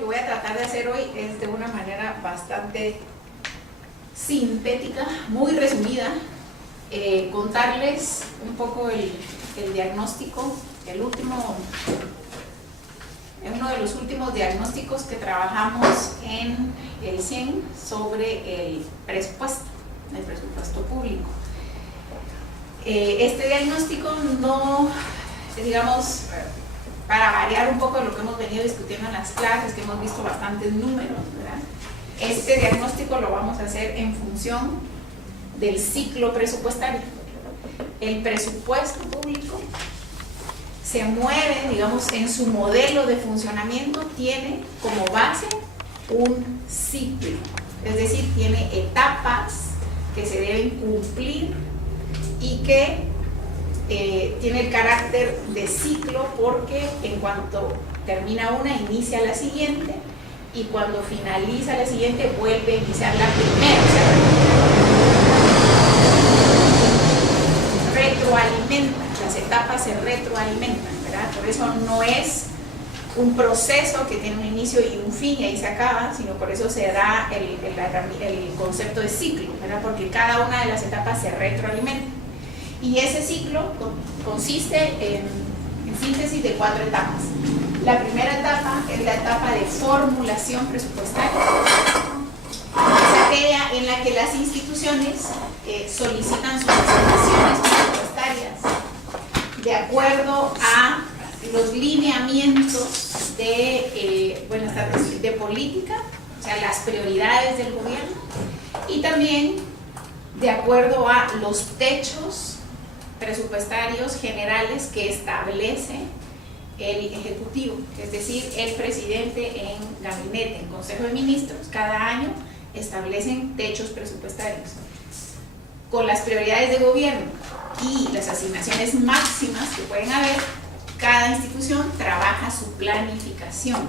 que voy a tratar de hacer hoy es de una manera bastante sintética, muy resumida, contarles un poco el diagnóstico, uno de los últimos diagnósticos que trabajamos en el CIEN sobre el presupuesto público. Este diagnóstico no, digamos, para variar un poco de lo que hemos venido discutiendo en las clases, que hemos visto bastantes números, ¿verdad? Este diagnóstico lo vamos a hacer en función del ciclo presupuestario. El presupuesto público se mueve, digamos, en su modelo de funcionamiento, tiene como base un ciclo, es decir, tiene etapas que se deben cumplir y que tiene el carácter de ciclo porque en cuanto termina una, inicia la siguiente, y cuando finaliza la siguiente, vuelve a iniciar la primera. O sea, retroalimentan, las etapas se retroalimentan, ¿verdad? Por eso no es un proceso que tiene un inicio y un fin y ahí se acaba, sino por eso se da el concepto de ciclo, ¿verdad? Porque cada una de las etapas se retroalimenta. Y ese ciclo consiste en síntesis de 4 etapas. La primera etapa es la etapa de formulación presupuestaria. Es aquella en la que las instituciones solicitan sus asignaciones presupuestarias de acuerdo a los lineamientos de política, o sea, las prioridades del gobierno, y también de acuerdo a los techos presupuestarios generales que establece el Ejecutivo, es decir, el presidente en gabinete, en Consejo de Ministros, cada año establecen techos presupuestarios. Con las prioridades de gobierno y las asignaciones máximas que pueden haber, cada institución trabaja su planificación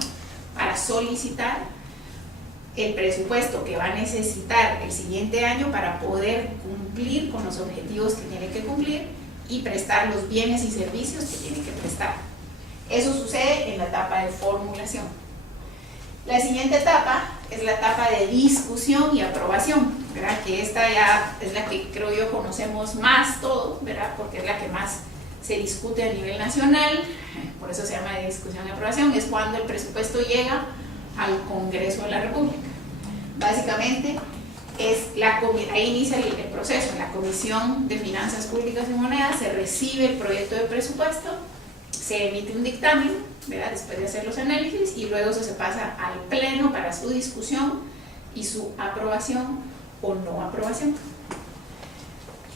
para solicitar el presupuesto que va a necesitar el siguiente año para poder cumplir con los objetivos que tiene que cumplir y prestar los bienes y servicios que tiene que prestar. Eso sucede en la etapa de formulación. La siguiente etapa es la etapa de discusión y aprobación, ¿verdad? Que esta ya es la que creo yo conocemos más todos, ¿verdad? Porque es la que más se discute a nivel nacional, por eso se llama de discusión y aprobación. Es cuando el presupuesto llega al Congreso de la República. Básicamente, ahí inicia el proceso. En la Comisión de Finanzas Públicas y Moneda se recibe el proyecto de presupuesto, se emite un dictamen, ¿verdad? Después de hacer los análisis, y luego eso se pasa al Pleno para su discusión y su aprobación o no aprobación.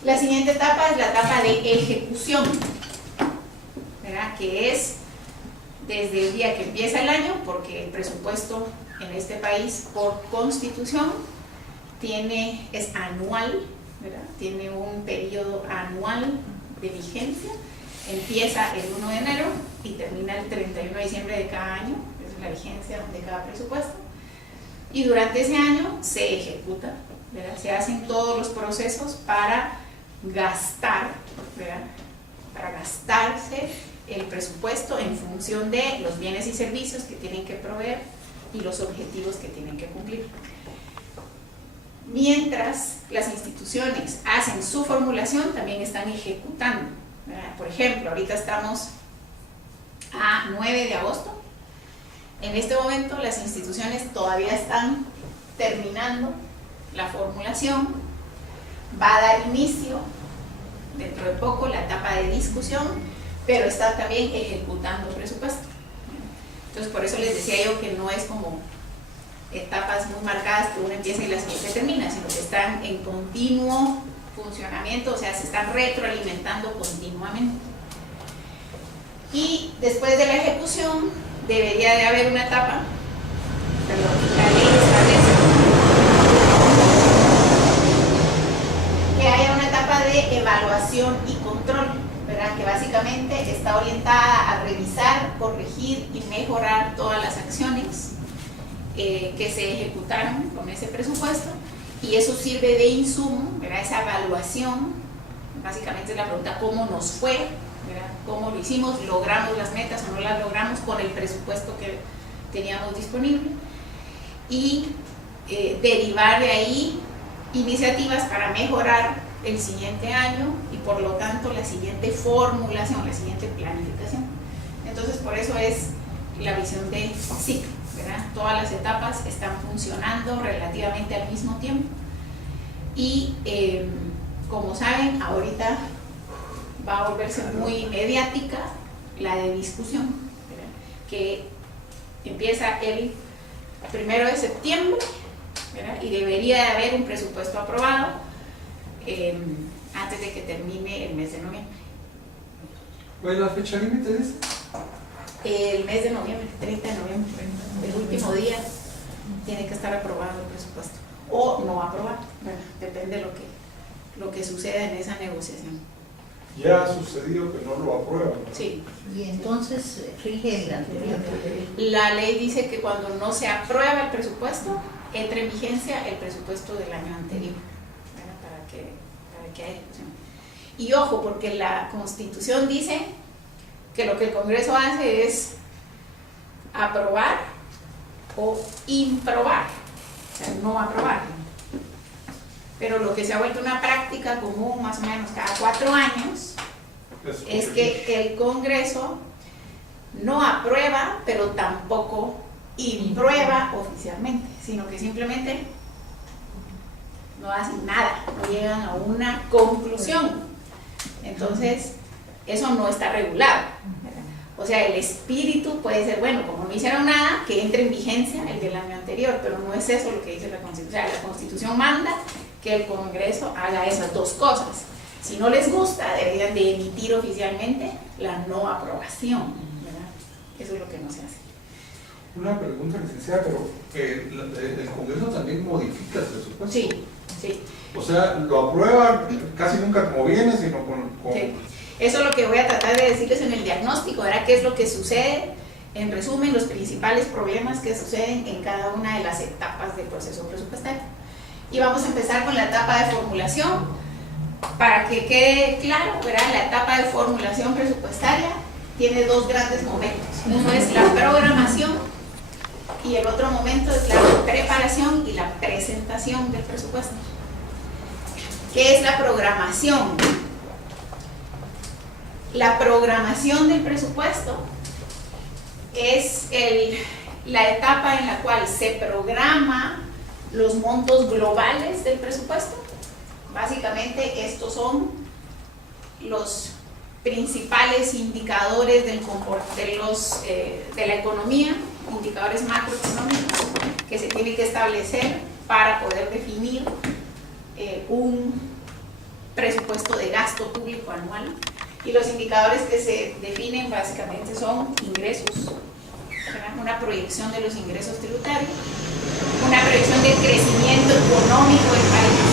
La siguiente etapa es la etapa de ejecución, ¿verdad? Que es desde el día que empieza el año, porque el presupuesto en este país por constitución es anual, ¿verdad? Tiene un periodo anual de vigencia, empieza el 1 de enero y termina el 31 de diciembre de cada año, esa es la vigencia de cada presupuesto, y durante ese año se ejecuta, ¿verdad? Se hacen todos los procesos para gastar, ¿verdad? Para gastarse el presupuesto en función de los bienes y servicios que tienen que proveer y los objetivos que tienen que cumplir. Mientras las instituciones hacen su formulación, también están ejecutando, ¿verdad? Por ejemplo, ahorita estamos a 9 de agosto. En este momento las instituciones todavía están terminando la formulación. Va a dar inicio dentro de poco la etapa de discusión, pero está también ejecutando presupuesto. Entonces, por eso les decía yo que no es como etapas muy marcadas que una empieza y la siguiente termina, sino que están en continuo funcionamiento, o sea, se están retroalimentando continuamente. Y después de la ejecución debería de haber una etapa, la ley establece que haya una etapa de evaluación y control, ¿verdad? Que básicamente está orientada a revisar, corregir y mejorar todas las acciones que se ejecutaron con ese presupuesto, y eso sirve de insumo, ¿verdad? Esa evaluación básicamente es la pregunta: ¿cómo nos fue? ¿Verdad? ¿Cómo lo hicimos? ¿Logramos las metas o no las logramos con el presupuesto que teníamos disponible y derivar de ahí iniciativas para mejorar el siguiente año y por lo tanto la siguiente formulación, la siguiente planificación. Entonces por eso es la visión de ciclo, ¿verdad? Todas las etapas están funcionando relativamente al mismo tiempo y como saben, ahorita va a volverse muy mediática la de discusión, ¿verdad? Que empieza el 1 de septiembre, ¿verdad? Y debería de haber un presupuesto aprobado antes de que termine el mes de noviembre. ¿Cuál es la fecha límite de eso? El mes de noviembre, 30 de noviembre, el último día tiene que estar aprobado el presupuesto o no aprobado, bueno, depende de lo que suceda en esa negociación. Ya ha sucedido que no lo aprueban, ¿no? Sí. Y entonces rige el anterior. La ley dice que cuando no se aprueba el presupuesto, entra en vigencia el presupuesto del año anterior, ¿verdad? Para que haya discusión. Y ojo, porque la Constitución dice que lo que el Congreso hace es aprobar o improbar, o sea, no aprobar. Pero lo que se ha vuelto una práctica común más o menos cada 4 años es que el Congreso no aprueba, pero tampoco imprueba oficialmente, sino que simplemente no hacen nada, no llegan a una conclusión. Entonces, eso no está regulado, ¿verdad? O sea, el espíritu puede ser, bueno, como no hicieron nada, que entre en vigencia el del año anterior, pero no es eso lo que dice la Constitución. O sea, la Constitución manda que el Congreso haga esas dos cosas. Si no les gusta, deberían de emitir oficialmente la no aprobación, ¿verdad? Eso es lo que no se hace. Una pregunta, licenciada, pero el Congreso también modifica el presupuesto. Sí, sí. O sea, lo aprueba casi nunca como viene, sino con... Sí. Eso es lo que voy a tratar de decirles en el diagnóstico, ¿verdad? ¿Qué es lo que sucede? En resumen, los principales problemas que suceden en cada una de las etapas del proceso presupuestario. Y vamos a empezar con la etapa de formulación. Para que quede claro, ¿verdad? La etapa de formulación presupuestaria tiene 2 grandes momentos. Uno es la programación y el otro momento es la preparación y la presentación del presupuesto. ¿Qué es la programación? La programación del presupuesto es la etapa en la cual se programa los montos globales del presupuesto. Básicamente estos son los principales indicadores de la economía, indicadores macroeconómicos que se tienen que establecer para poder definir un presupuesto de gasto público anual. Y los indicadores que se definen básicamente son ingresos, ¿verdad? Una proyección de los ingresos tributarios, una proyección del crecimiento económico del país,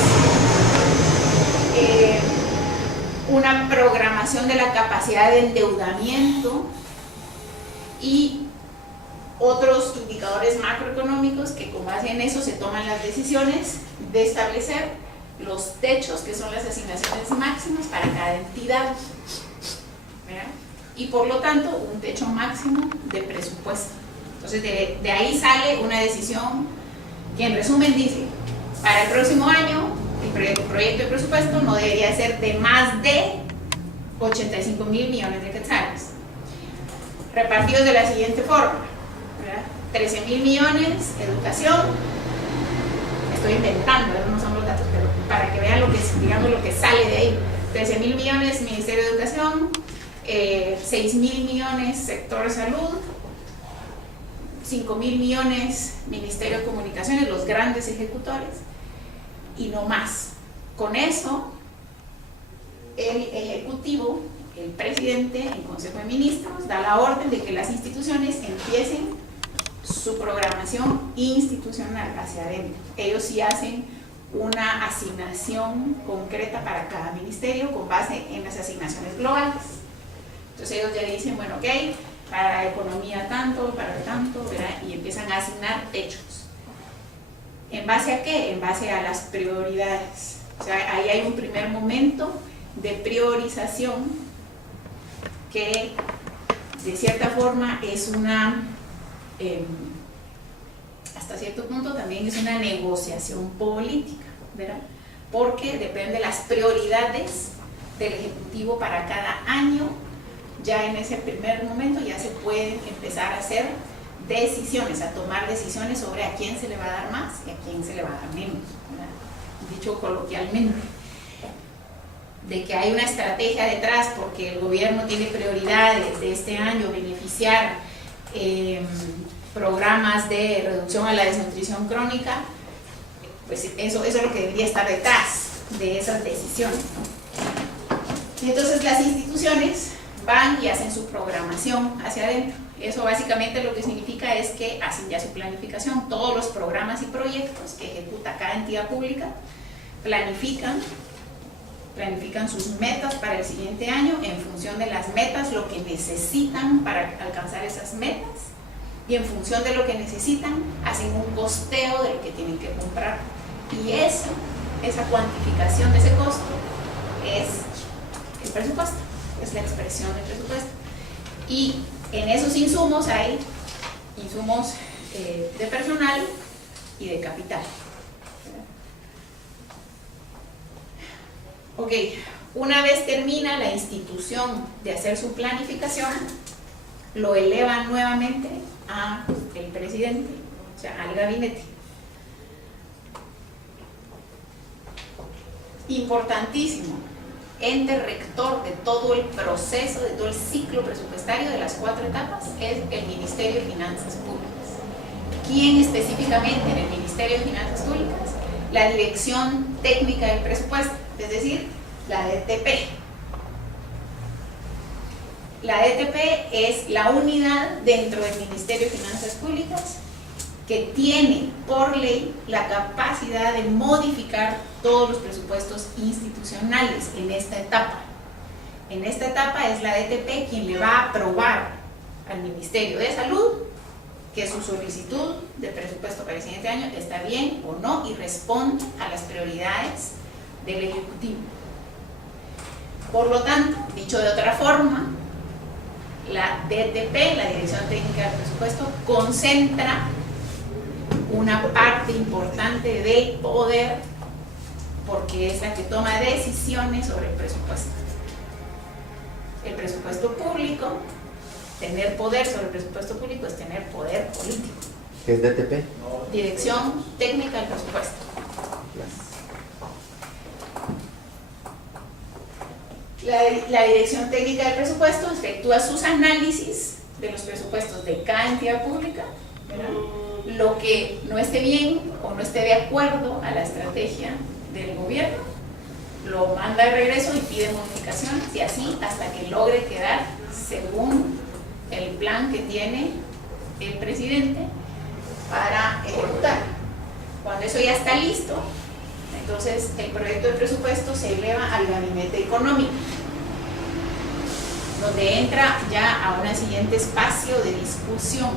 una programación de la capacidad de endeudamiento y otros indicadores macroeconómicos que con base en eso se toman las decisiones de establecer los techos, que son las asignaciones máximas para cada entidad, ¿verdad? Y por lo tanto un techo máximo de presupuesto. Entonces de ahí sale una decisión que en resumen dice: para el próximo año el proyecto de presupuesto no debería ser de más de 85,000 millones de quetzales, repartidos de la siguiente forma, ¿verdad? 13,000 millones educación, estoy inventando, no son los datos, pero para que vean lo que es, digamos, lo que sale de ahí. 13,000 millones Ministerio de Educación, 6,000 millones sector salud, 5,000 millones Ministerio de Comunicaciones, los grandes ejecutores, y no más. Con eso, el Ejecutivo, el presidente, el Consejo de Ministros, da la orden de que las instituciones empiecen su programación institucional hacia adentro. Ellos sí hacen una asignación concreta para cada ministerio con base en las asignaciones globales. Entonces ellos ya dicen, bueno, ok, para la economía tanto, para tanto, ¿verdad? Y empiezan a asignar techos. ¿En base a qué? En base a las prioridades. O sea, ahí hay un primer momento de priorización que de cierta forma es una hasta cierto punto también es una negociación política, ¿verdad? Porque depende de las prioridades del Ejecutivo para cada año. Ya en ese primer momento ya se pueden empezar a hacer decisiones, a tomar decisiones sobre a quién se le va a dar más y a quién se le va a dar menos, ¿verdad? Dicho coloquialmente, de que hay una estrategia detrás porque el gobierno tiene prioridades de este año, beneficiar programas de reducción a la desnutrición crónica, pues eso es lo que debería estar detrás de esas decisiones, ¿no? Y entonces las instituciones van y hacen su programación hacia adentro. Eso básicamente lo que significa es que hacen ya su planificación. Todos los programas y proyectos que ejecuta cada entidad pública planifican sus metas para el siguiente año en función de las metas, lo que necesitan para alcanzar esas metas, y en función de lo que necesitan hacen un costeo de lo que tienen que comprar, y esa cuantificación de ese costo es el presupuesto, es la expresión del presupuesto. Y en esos insumos hay insumos de personal y de capital. Ok, una vez termina la institución de hacer su planificación, lo eleva nuevamente al presidente, o sea, al gabinete. Importantísimo, ente rector de todo el proceso, de todo el ciclo presupuestario de las 4 etapas, es el Ministerio de Finanzas Públicas. ¿Quién específicamente en el Ministerio de Finanzas Públicas? La Dirección Técnica del Presupuesto, es decir, la DTP. La DTP es la unidad dentro del Ministerio de Finanzas Públicas que tiene por ley la capacidad de modificar todos los presupuestos institucionales en esta etapa. En esta etapa es la DTP quien le va a aprobar al Ministerio de Salud que su solicitud de presupuesto para el siguiente año está bien o no y responde a las prioridades del Ejecutivo. Por lo tanto, dicho de otra forma, la DTP, la Dirección Técnica del Presupuesto, concentra una parte importante del poder porque es la que toma decisiones sobre el presupuesto. El presupuesto público, tener poder sobre el presupuesto público es tener poder político. ¿Qué es DTP? Dirección Técnica del Presupuesto. La Dirección Técnica del Presupuesto efectúa sus análisis de los presupuestos de cada entidad pública, ¿verdad? Lo que no esté bien o no esté de acuerdo a la estrategia del gobierno, lo manda de regreso y pide modificaciones, y así hasta que logre quedar según el plan que tiene el presidente para ejecutar. Cuando eso ya está listo, entonces el proyecto de presupuesto se eleva al gabinete económico, donde entra ya a un siguiente espacio de discusión.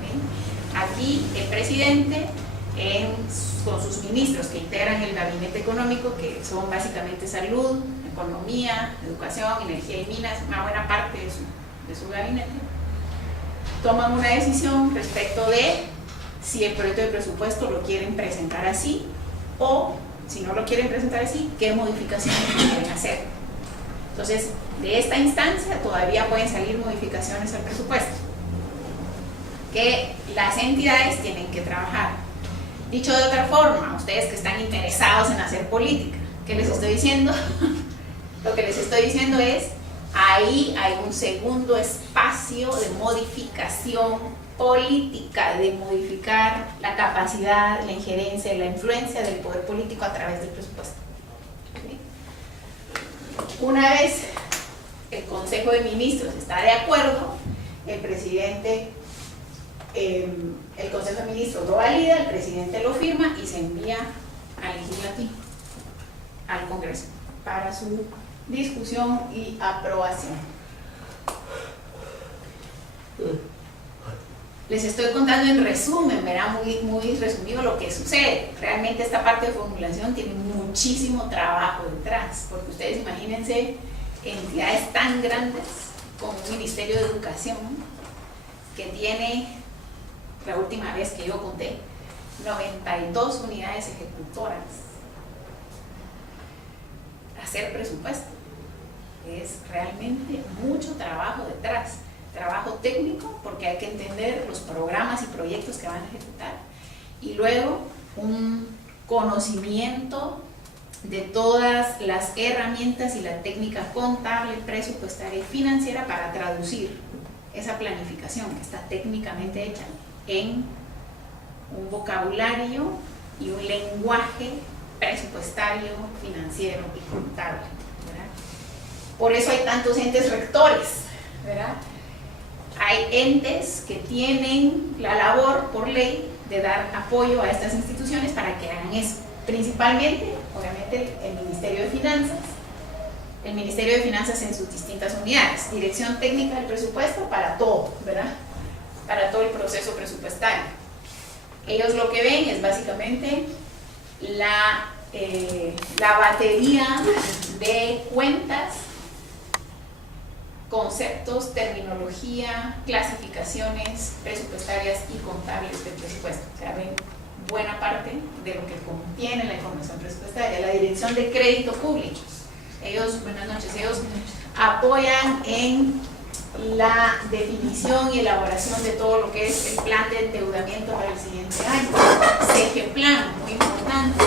¿Sí? Aquí el presidente, con sus ministros que integran el gabinete económico, que son básicamente salud, economía, educación, energía y minas, una buena parte de su gabinete, toman una decisión respecto de si el proyecto de presupuesto lo quieren presentar así, o si no lo quieren presentar así, qué modificaciones quieren hacer. Entonces, de esta instancia todavía pueden salir modificaciones al presupuesto que las entidades tienen que trabajar. Dicho de otra forma, ustedes que están interesados en hacer política, ¿qué les estoy diciendo? Lo que les estoy diciendo es, ahí hay un segundo espacio de modificación política, de modificar la capacidad, la injerencia, la influencia del poder político a través del presupuesto. ¿Sí? Una vez el Consejo de Ministros está de acuerdo, el presidente, el Consejo de Ministros lo valida, el presidente lo firma y se envía al legislativo, al Congreso, para su discusión y aprobación. Les estoy contando en resumen, verá, muy resumido lo que sucede. Realmente esta parte de formulación tiene muchísimo trabajo detrás, porque ustedes imagínense entidades tan grandes como un Ministerio de Educación que tiene la última vez que yo conté, 92 unidades ejecutoras. Hacer presupuesto es realmente mucho trabajo detrás, trabajo técnico, porque hay que entender los programas y proyectos que van a ejecutar, y luego un conocimiento de todas las herramientas y la técnica contable, presupuestaria y financiera para traducir esa planificación que está técnicamente hecha en un vocabulario y un lenguaje presupuestario, financiero y contable, ¿verdad? Por eso hay tantos entes rectores, ¿verdad? Hay entes que tienen la labor por ley de dar apoyo a estas instituciones para que hagan eso. Principalmente, obviamente, el Ministerio de Finanzas. El Ministerio de Finanzas en sus distintas unidades. Dirección técnica del presupuesto para todo, ¿verdad? Para todo el proceso presupuestario. Ellos lo que ven es básicamente la batería de cuentas, conceptos, terminología, clasificaciones presupuestarias y contables del presupuesto. O sea, ven buena parte de lo que contiene la información presupuestaria. La Dirección de Crédito Públicos. Ellos, buenas noches, ellos apoyan en la definición y elaboración de todo lo que es el plan de endeudamiento para el siguiente año. CGPLAN, muy importante.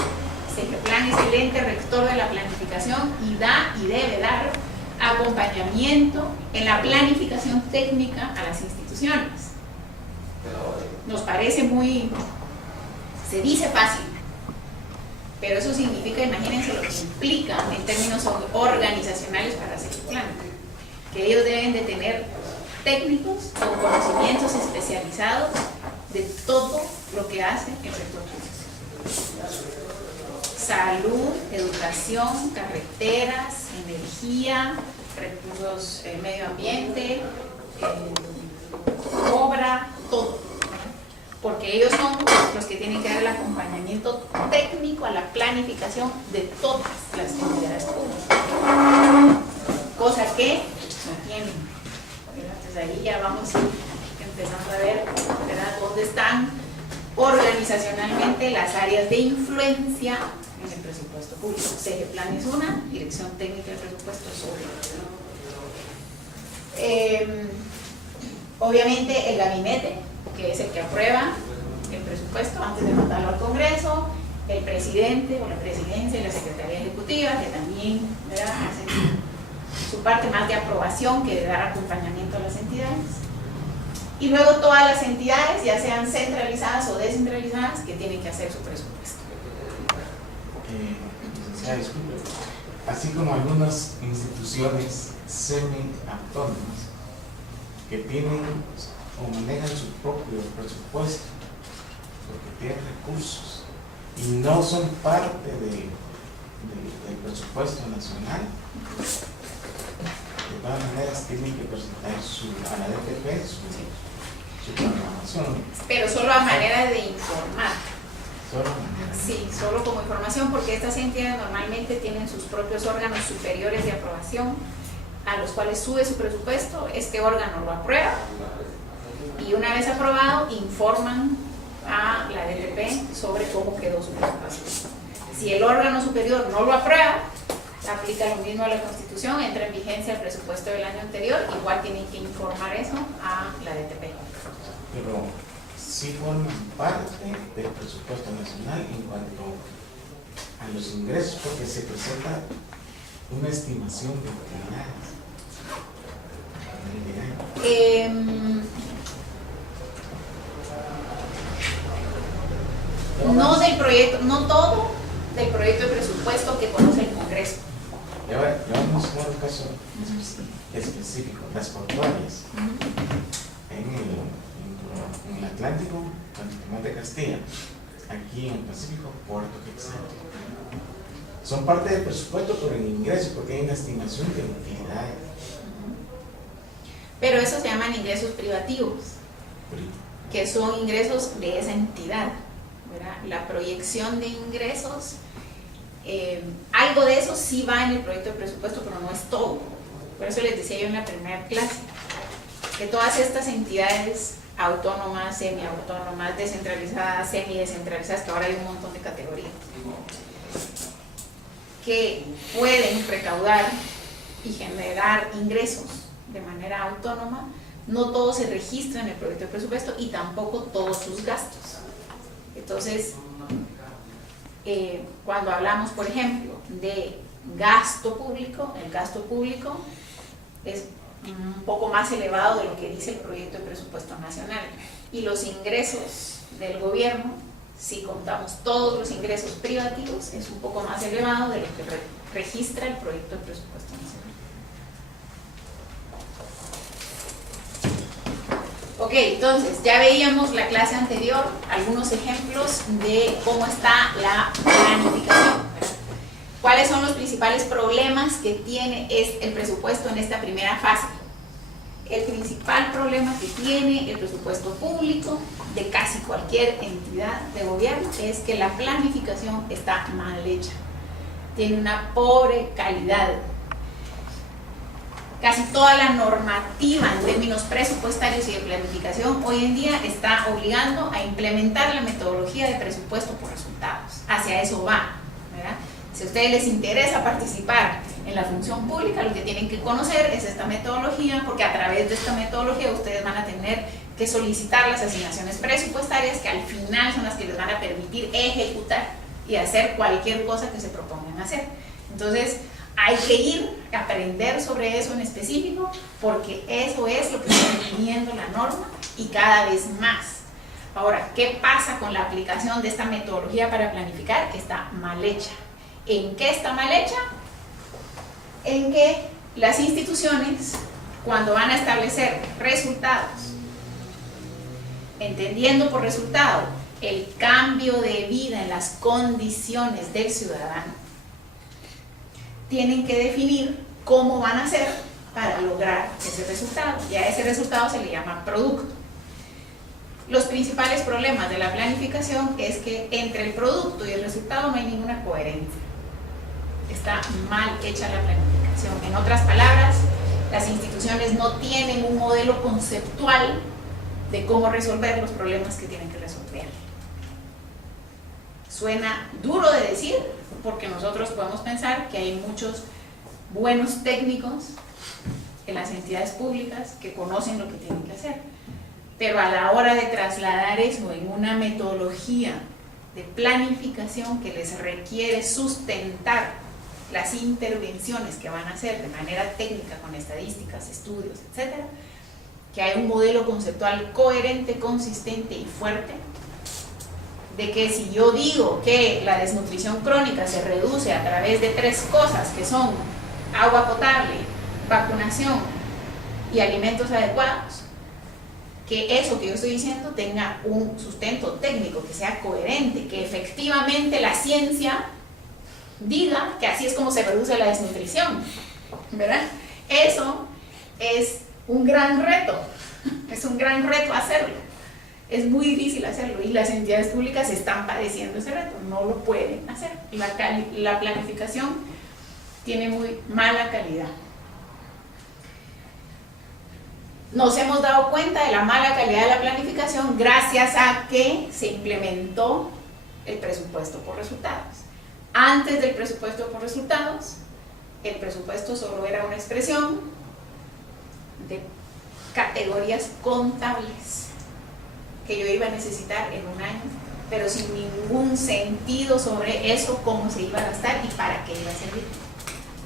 CGPLAN es el ente rector de la planificación y da y debe dar acompañamiento en la planificación técnica a las instituciones. Nos parece muy, se dice fácil, pero eso significa, imagínense lo que implica en términos organizacionales para CGPLAN, que ellos deben de tener técnicos con conocimientos especializados de todo lo que hace el sector público. Salud, educación, carreteras, energía, recursos, medio ambiente, obra, todo. Porque ellos son los que tienen que dar el acompañamiento técnico a la planificación de todas las entidades públicas. Cosa que no tienen. Entonces ahí ya vamos empezando a ver, ¿verdad?, dónde están organizacionalmente las áreas de influencia en el presupuesto público. CGPLAN es una, Dirección Técnica del Presupuesto es otra. Obviamente el gabinete, que es el que aprueba el presupuesto antes de mandarlo al Congreso, el presidente o la presidencia y la secretaría ejecutiva, que también, ¿verdad?, hacen su parte más de aprobación que de dar acompañamiento a las entidades. Y luego todas las entidades, ya sean centralizadas o descentralizadas, que tienen que hacer su presupuesto. Licenciada, disculpe. Así como algunas instituciones semi-autónomas que tienen o manejan su propio presupuesto porque tienen recursos y no son parte del presupuesto nacional, de todas maneras tienen que presentar a la DTP su programación. Pero solo a manera de informar. Solo a manera de Sí, solo como información, porque estas entidades normalmente tienen sus propios órganos superiores de aprobación a los cuales sube su presupuesto. Este órgano lo aprueba y una vez aprobado informan a la DTP sobre cómo quedó su presupuesto. Si el órgano superior no lo aprueba, aplica lo mismo a la Constitución, entra en vigencia el presupuesto del año anterior, igual tienen que informar eso a la DTP. Pero sí forman parte del presupuesto nacional en cuanto a los ingresos, porque se presenta una estimación de utilidades. No del proyecto, no todo del proyecto de presupuesto que conoce el Congreso. Y ahora vamos a tomar un caso específico, las portuarias. En el Atlántico, Mar de Castilla, aquí en el Pacífico, Puerto Quetzal. Son parte del presupuesto, pero en ingresos, porque hay una estimación de utilidades. Pero eso se llaman ingresos privativos, que son ingresos de esa entidad, ¿verdad? La proyección de ingresos, algo de eso sí va en el proyecto de presupuesto, pero no es todo. Por eso les decía yo en la primera clase, que todas estas entidades autónomas, semiautónomas, descentralizadas, semidescentralizadas, que ahora hay un montón de categorías, que pueden recaudar y generar ingresos de manera autónoma. No todo se registra en el proyecto de presupuesto y tampoco todos sus gastos. Entonces, cuando hablamos, por ejemplo, de gasto público, el gasto público es un poco más elevado de lo que dice el proyecto de presupuesto nacional. Y los ingresos del gobierno, si contamos todos los ingresos privativos, es un poco más elevado de lo que registra el proyecto de presupuesto nacional. Ok, entonces ya veíamos la clase anterior algunos ejemplos de cómo está la planificación, ¿verdad? ¿Cuáles son los principales problemas que tiene el presupuesto en esta primera fase? El principal problema que tiene el presupuesto público de casi cualquier entidad de gobierno es que la planificación está mal hecha, tiene una pobre calidad. Casi toda la normativa en términos presupuestarios y de planificación hoy en día está obligando a implementar la metodología de presupuesto por resultados. Hacia eso va, ¿verdad? Si a ustedes les interesa participar en la función pública, lo que tienen que conocer es esta metodología, porque a través de esta metodología ustedes van a tener que solicitar las asignaciones presupuestarias que al final son las que les van a permitir ejecutar y hacer cualquier cosa que se propongan hacer. Entonces, hay que ir a aprender sobre eso en específico, porque eso es lo que está definiendo la norma y cada vez más. Ahora, ¿qué pasa con la aplicación de esta metodología para planificar? Que está mal hecha. ¿En qué está mal hecha? En que las instituciones, cuando van a establecer resultados, entendiendo por resultado el cambio de vida en las condiciones del ciudadano, tienen que definir cómo van a hacer para lograr ese resultado, y a ese resultado se le llama producto. Los principales problemas de la planificación es que entre el producto y el resultado no hay ninguna coherencia. Está mal hecha la planificación. En otras palabras, las instituciones no tienen un modelo conceptual de cómo resolver los problemas que tienen que resolver. Suena duro de decir, porque nosotros podemos pensar que hay muchos buenos técnicos en las entidades públicas que conocen lo que tienen que hacer, pero a la hora de trasladar eso en una metodología de planificación que les requiere sustentar las intervenciones que van a hacer de manera técnica con estadísticas, estudios, etc., que hay un modelo conceptual coherente, consistente y fuerte, de que si yo digo que la desnutrición crónica se reduce a través de 3 cosas, que son agua potable, vacunación y alimentos adecuados, que eso que yo estoy diciendo tenga un sustento técnico, que sea coherente, que efectivamente la ciencia diga que así es como se reduce la desnutrición, ¿verdad? Eso es un gran reto, hacerlo. Es muy difícil hacerlo y las entidades públicas están padeciendo ese reto, no lo pueden hacer. La planificación tiene muy mala calidad. Nos hemos dado cuenta de la mala calidad de la planificación gracias a que se implementó el presupuesto por resultados. Antes del presupuesto por resultados, el presupuesto solo era una expresión de categorías contables que yo iba a necesitar en un año, pero sin ningún sentido sobre eso, cómo se iba a gastar y para qué iba a servir.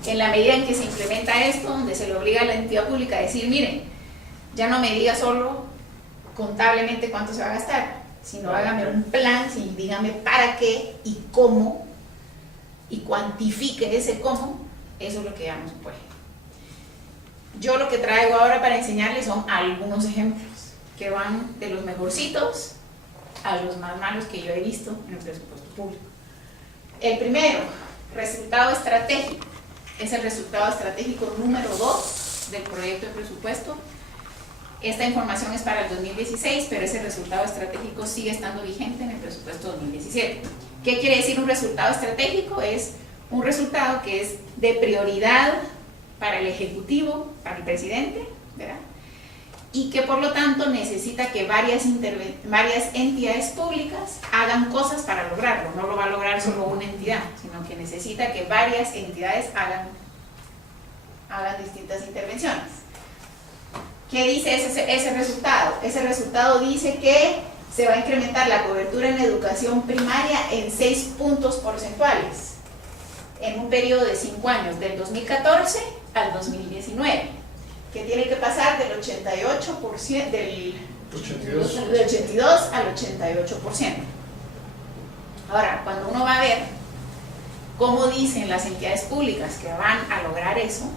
En la medida en que se implementa esto, donde se le obliga a la entidad pública a decir, miren, ya no me diga solo contablemente cuánto se va a gastar, sino hágame un plan, sí, dígame para qué y cómo, y cuantifique ese cómo, eso es lo que ya no se puede. Yo lo que traigo ahora para enseñarles son algunos ejemplos que van de los mejorcitos a los más malos que yo he visto en el presupuesto público. El primero, resultado estratégico, es el resultado estratégico número 2 del proyecto de presupuesto. Esta información es para el 2016, pero ese resultado estratégico sigue estando vigente en el presupuesto 2017. ¿Qué quiere decir un resultado estratégico? Es un resultado que es de prioridad para el Ejecutivo, para el presidente, ¿verdad? y que por lo tanto necesita que varias entidades públicas hagan cosas para lograrlo. No lo va a lograr solo una entidad, sino que necesita que varias entidades hagan distintas intervenciones. ¿Qué dice ese resultado? Ese resultado dice que se va a incrementar la cobertura en educación primaria en 6 puntos porcentuales en un periodo de 5 años, del 2014 al 2019, que tiene que pasar del 88%, del 82 al 88%. Ahora, cuando uno va a ver cómo dicen las entidades públicas que van a lograr eso,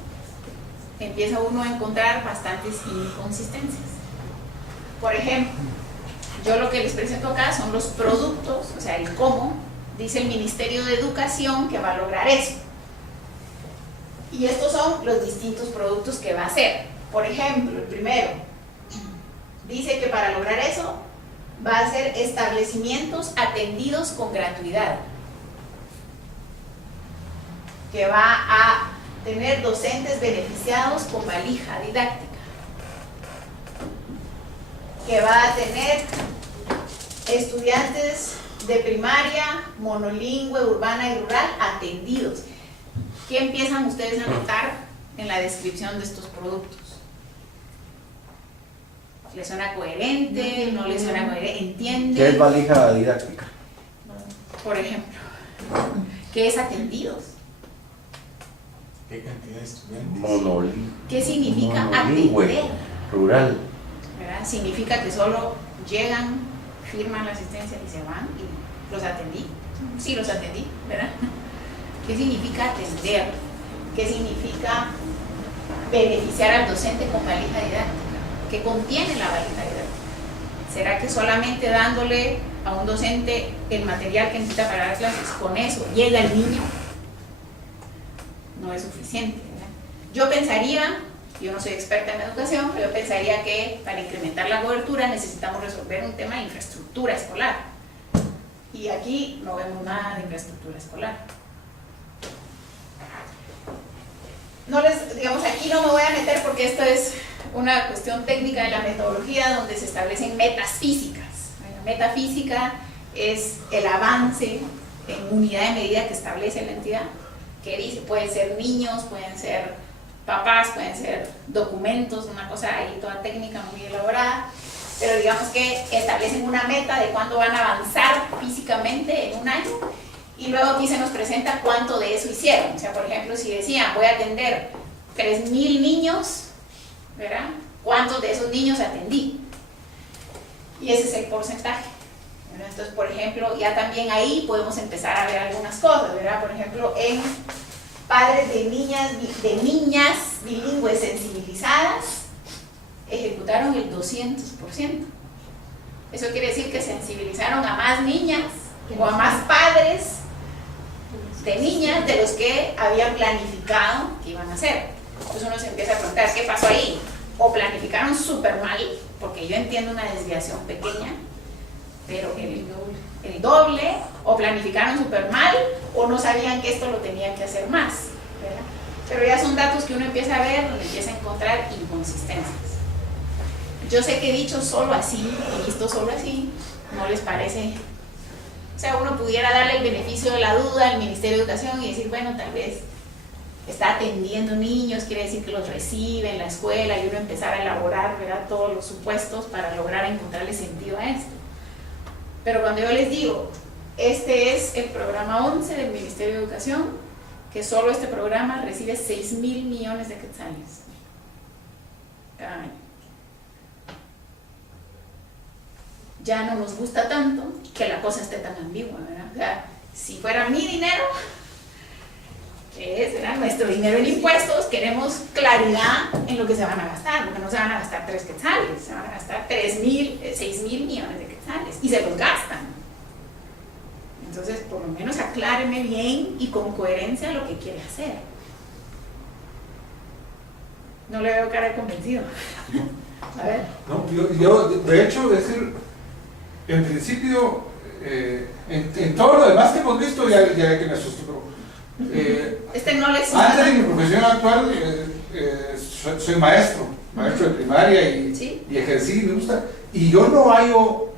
empieza uno a encontrar bastantes inconsistencias. Por ejemplo, yo lo que les presento acá son los productos, o sea, el cómo dice el Ministerio de Educación que va a lograr eso. Y estos son los distintos productos que va a hacer. Por ejemplo, el primero dice que para lograr eso va a hacer establecimientos atendidos con gratuidad, que va a tener docentes beneficiados con valija didáctica, que va a tener estudiantes de primaria, monolingüe, urbana y rural atendidos. ¿Qué empiezan ustedes a notar en la descripción de estos productos? ¿Les suena coherente? ¿No les suena coherente? ¿Entienden? ¿Qué es valija didáctica? Por ejemplo, ¿qué es atendidos? ¿Qué cantidad de estudiantes? ¿Qué significa monolingüe, atender? rural. ¿Verdad? Significa que solo llegan, firman la asistencia y se van y los atendí. Sí, los atendí, ¿verdad? ¿Qué significa atender? ¿Qué significa beneficiar al docente con valija didáctica? ¿Qué contiene la valija didáctica? ¿Será que solamente dándole a un docente el material que necesita para dar clases, con eso llega el niño? No es suficiente, ¿verdad? Yo pensaría, yo no soy experta en educación, pero yo pensaría que para incrementar la cobertura necesitamos resolver un tema de infraestructura escolar. Y aquí no vemos nada de infraestructura escolar. Digamos, aquí no me voy a meter porque esto es una cuestión técnica de la metodología donde se establecen metas físicas. La meta física es el avance en unidad de medida que establece la entidad, que dice, pueden ser niños, pueden ser papás, pueden ser documentos, una cosa ahí toda técnica muy elaborada, pero digamos que establecen una meta de cuándo van a avanzar físicamente en un año, y luego aquí se nos presenta cuánto de eso hicieron. O sea, por ejemplo, si decían, voy a atender 3.000 niños, ¿verdad? ¿Cuántos de esos niños atendí? Y ese es el porcentaje. ¿Verdad? Entonces, por ejemplo, ya también ahí podemos empezar a ver algunas cosas, ¿verdad? Por ejemplo, en padres de niñas bilingües sensibilizadas, ejecutaron el 200%. Eso quiere decir que sensibilizaron a más niñas o a más padres de niñas de los que habían planificado que iban a hacer. Entonces uno se empieza a preguntar, ¿qué pasó ahí? O planificaron súper mal, porque yo entiendo una desviación pequeña, pero el doble, o planificaron súper mal, o no sabían que esto lo tenían que hacer más, ¿verdad? Pero ya son datos que uno empieza a ver, donde empieza a encontrar inconsistencias. Yo sé que he dicho solo así, he visto solo así, ¿no les parece? O sea, uno pudiera darle el beneficio de la duda al Ministerio de Educación y decir, bueno, tal vez está atendiendo niños, quiere decir que los recibe en la escuela, y uno empezar a elaborar, ¿verdad?, todos los supuestos para lograr encontrarle sentido a esto. Pero cuando yo les digo, este es el programa 11 del Ministerio de Educación, que solo este programa recibe 6.000 millones de quetzales cada año. Ya no nos gusta tanto que la cosa esté tan ambigua, ¿verdad? O sea, si fuera mi dinero, que es, ¿verdad?, nuestro dinero en impuestos, queremos claridad en lo que se van a gastar, porque no se van a gastar 3 quetzales, se van a gastar 6.000 millones de quetzales, y se los gastan. Entonces, por lo menos acláreme bien y con coherencia lo que quiere hacer. No le veo cara de convencido. A ver. No, yo de hecho, decir, en principio, en todo lo demás que hemos visto, ya que me asustó. No les Antes de mi profesión actual, soy maestro. maestro de primaria Sí. y ejercí, me gusta. Y yo no hallo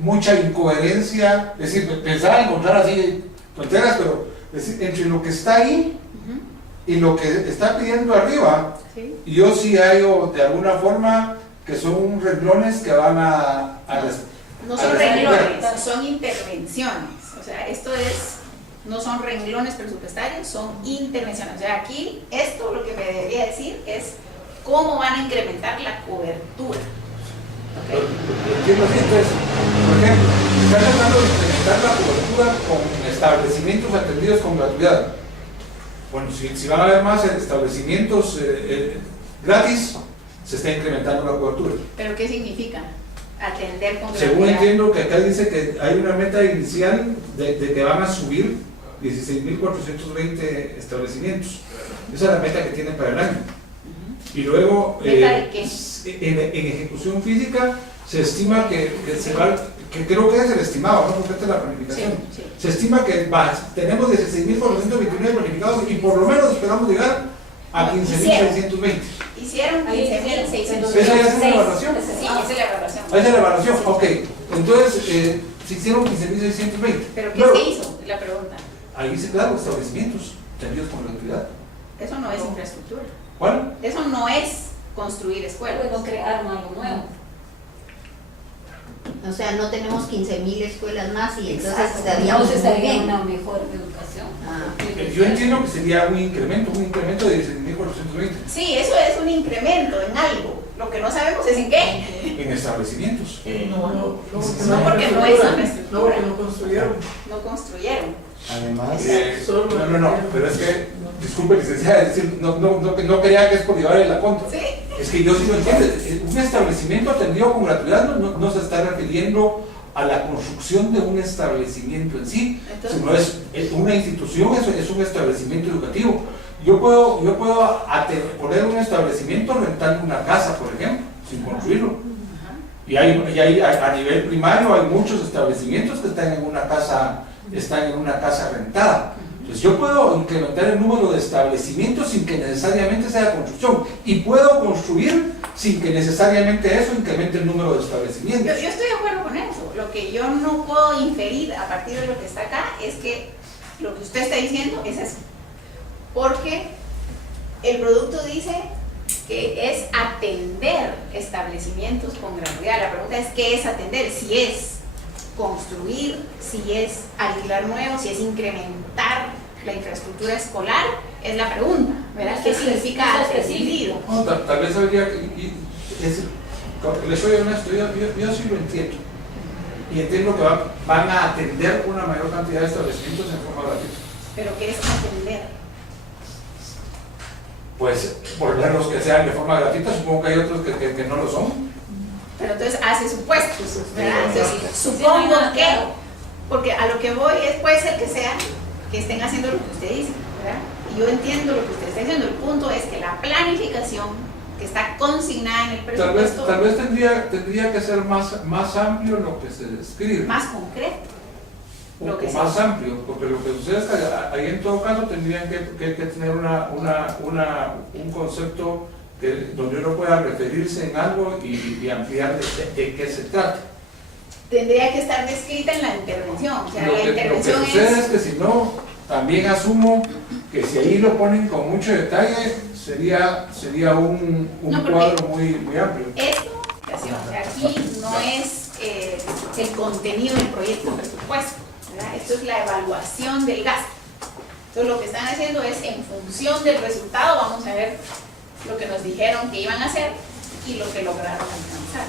mucha incoherencia, es decir, pensaba encontrar así tonteras, pero es decir, entre lo que está ahí Ujú. y lo que está pidiendo arriba, Sí. yo sí hallo de alguna forma que son renglones que van a No a son responder. renglones, son intervenciones. O sea, esto no son renglones presupuestarios, son intervenciones. O sea, aquí esto lo que me debería decir es cómo van a incrementar la cobertura. ¿Ok? Entiendo así, entonces, por ejemplo, están tratando de incrementar la cobertura con establecimientos atendidos con gratuidad. Bueno, si van a haber más establecimientos gratis, se está incrementando la cobertura. ¿Pero qué significa? Atender con Según gratuidad. entiendo que acá dice que hay una meta inicial de que van a subir 16.420 establecimientos. Esa es la meta que tienen para el año. Ujú. Y luego, ¿Meta de qué? en ejecución física, se estima que se va, que creo que es el estimado, no completa la planificación. Sí, sí. Se estima que tenemos 16.429 planificados y por lo menos esperamos llegar a 15.620. Hicieron 15.600. ¿Esa ya es una evaluación? Sí, esa es la evaluación. Esa es la evaluación, ok. Entonces, se hicieron 15.620. ¿Pero qué Luego, se hizo? Es la pregunta. ahí dice, claro, establecimientos atendidos con gratuidad. Eso no es infraestructura. ¿Cuál? Eso no es construir escuelas. Luego crearon algo nuevo. O sea, no tenemos 15.000 escuelas más y entonces Exacto. estaríamos Entonces muy estaría bien. una mejor educación. Ah. Yo entiendo que sería un incremento de 16.420 Sí, eso es un incremento en algo. Lo que no sabemos es en qué. en establecimientos. No, porque no es infraestructura. No, porque no construyeron. No construyeron. Además, No, pero es que, disculpe licenciada, es decir, no quería que es por llevarle la contra. ¿Sí? Es que yo sí lo entiendo, un establecimiento atendido con gratuidad no se está refiriendo a la construcción de un establecimiento en sí, sino es una institución, es un establecimiento educativo. Yo puedo poner un establecimiento rentando una casa, por ejemplo, sin construirlo. Ajá. Y hay a nivel primario hay muchos establecimientos que están en una casa rentada. Entonces yo puedo incrementar el número de establecimientos sin que necesariamente sea construcción y puedo construir sin que necesariamente eso incremente el número de establecimientos. Yo estoy de acuerdo con eso. Lo que yo no puedo inferir a partir de lo que está acá es que lo que usted está diciendo es eso. Porque el producto dice que es atender establecimientos con gratuidad. La pregunta es ¿qué es atender? Si es construir, si es alquilar nuevo, si es incrementar la infraestructura escolar, es la pregunta, ¿verdad? ¿Qué significa atendido? No, tal vez habría que, les soy honesto, yo sí lo entiendo. Y entiendo que van a atender una mayor cantidad de establecimientos en forma gratuita. ¿Pero qué es atender? Pues, por lo menos que sean de forma gratuita, supongo que hay otros que no lo son. Pero entonces hace supuestos, ¿verdad? Sí, Entonces, sí, supongo no hay nada que, claro. porque a lo que voy es, puede ser que sea, que estén haciendo lo que usted dice, ¿verdad? Y yo entiendo lo que usted está diciendo. El punto es que la planificación que está consignada en el presupuesto, Tal vez tendría que ser más amplio lo que se describe. más concreto. Lo que O se- más amplio, porque lo que sucede es que ahí en todo caso tendrían que tener un concepto donde uno pueda referirse en algo y ampliar de qué se trata. Tendría que estar descrita en la intervención. O sea, Lo la que intervención sucede es es... que si no, también asumo que si ahí lo ponen con mucho detalle, sería un No, porque- cuadro muy amplio. Esto, o sea, aquí no es el contenido del proyecto de presupuesto, ¿verdad? Esto es la evaluación del gasto. Entonces lo que están haciendo es, en función del resultado, vamos a ver lo que nos dijeron que iban a hacer y lo que lograron alcanzar.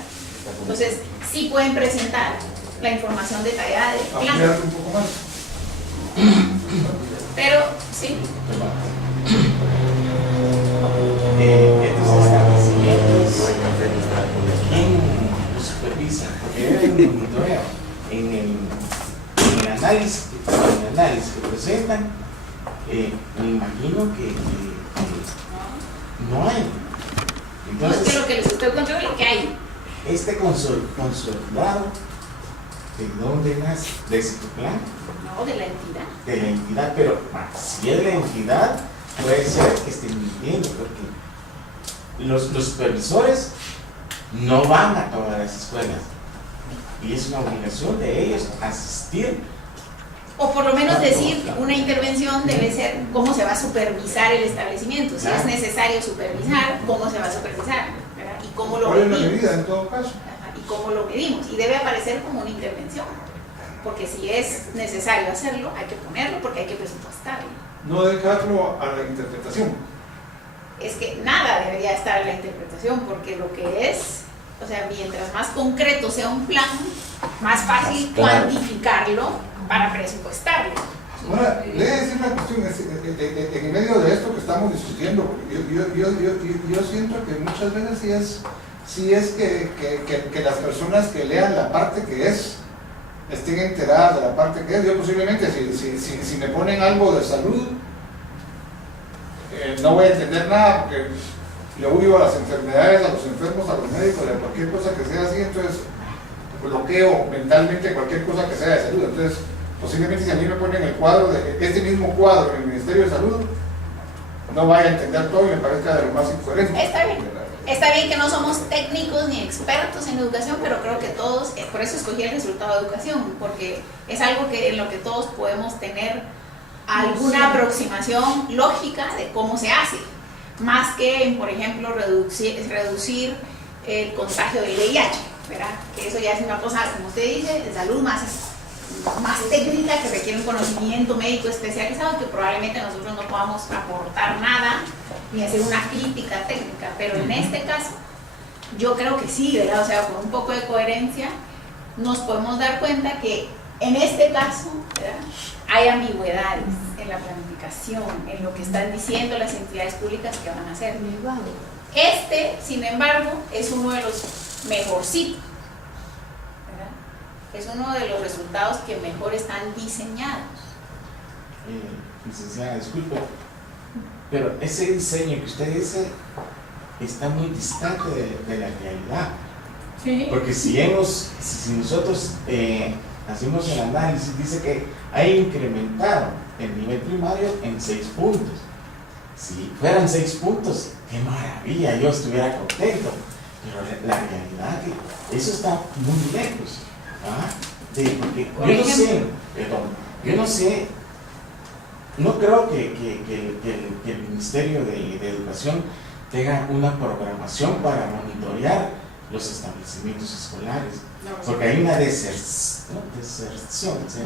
Entonces, sí pueden presentar la información detallada del plan, Ampliar un poco más. pero sí, estos establecimientos, ¿quién supervisa? Porque en el análisis que presentan, me imagino que no hay. no es que Entonces, lo que les estoy contando es lo que hay. este consolidado, ¿de dónde nace? ¿De ese plan? No, de la entidad. De la entidad, pero si es la entidad, puede ser que esté mintiendo, porque los supervisores no van a todas las escuelas y es una obligación de ellos asistir. O por lo menos decir, una intervención debe ser cómo se va a supervisar el establecimiento. Si es necesario supervisar, cómo se va a supervisar, ¿verdad? Y cómo lo ¿Cuál es la medimos. medida en todo caso? Ajá, y cómo lo medimos. Y debe aparecer como una intervención. Porque si es necesario hacerlo, hay que ponerlo porque hay que presupuestarlo. No dejarlo a la interpretación. Es que nada debería estar en la interpretación, porque lo que es, o sea, mientras más concreto sea un plan, más fácil Claro. cuantificarlo para presupuestarlo. Ahora, le voy a decir una cuestión, en medio de esto que estamos discutiendo, porque yo siento que muchas veces sí es que las personas que lean la parte que estén enteradas de la parte que es. Yo posiblemente, si me ponen algo de salud, no voy a entender nada, porque le huyo a las enfermedades, a los enfermos, a los médicos, a cualquier cosa que sea así, entonces bloqueo mentalmente cualquier cosa que sea de salud. Entonces, posiblemente si a mí me ponen el cuadro, este mismo cuadro en el Ministerio de Salud, no vaya a entender todo y me parezca de lo más incoherente. Está bien. Está bien que no somos técnicos ni expertos en educación, pero creo que todos, por eso escogí el resultado de educación, porque es algo en lo que todos podemos tener alguna aproximación lógica de cómo se hace, más que en, por ejemplo, reducir el contagio del VIH, ¿verdad? Que eso ya es una cosa, como usted dice, de salud más técnica, que requiere un conocimiento médico especializado, que probablemente nosotros no podamos aportar nada ni hacer una crítica técnica, pero en este caso yo creo que sí, ¿verdad? O sea, con un poco de coherencia nos podemos dar cuenta que en este caso, ¿verdad?, hay ambigüedades en la planificación, en lo que están diciendo las entidades públicas que van a hacer. Sin embargo, es uno de los mejorcitos, ¿verdad? Es uno de los resultados que mejor están diseñados. Licenciada, disculpe, pero ese diseño que usted dice está muy distante de la realidad. Sí. Porque si nosotros hacemos el análisis, dice que hay incrementado el nivel primario en 6 puntos. Si fueran 6 puntos, qué maravilla, yo estuviera contento. Pero la realidad es que eso está muy lejos. Porque no creo que el Ministerio de Educación tenga una programación para monitorear los establecimientos escolares, porque hay una deserción, ¿sí?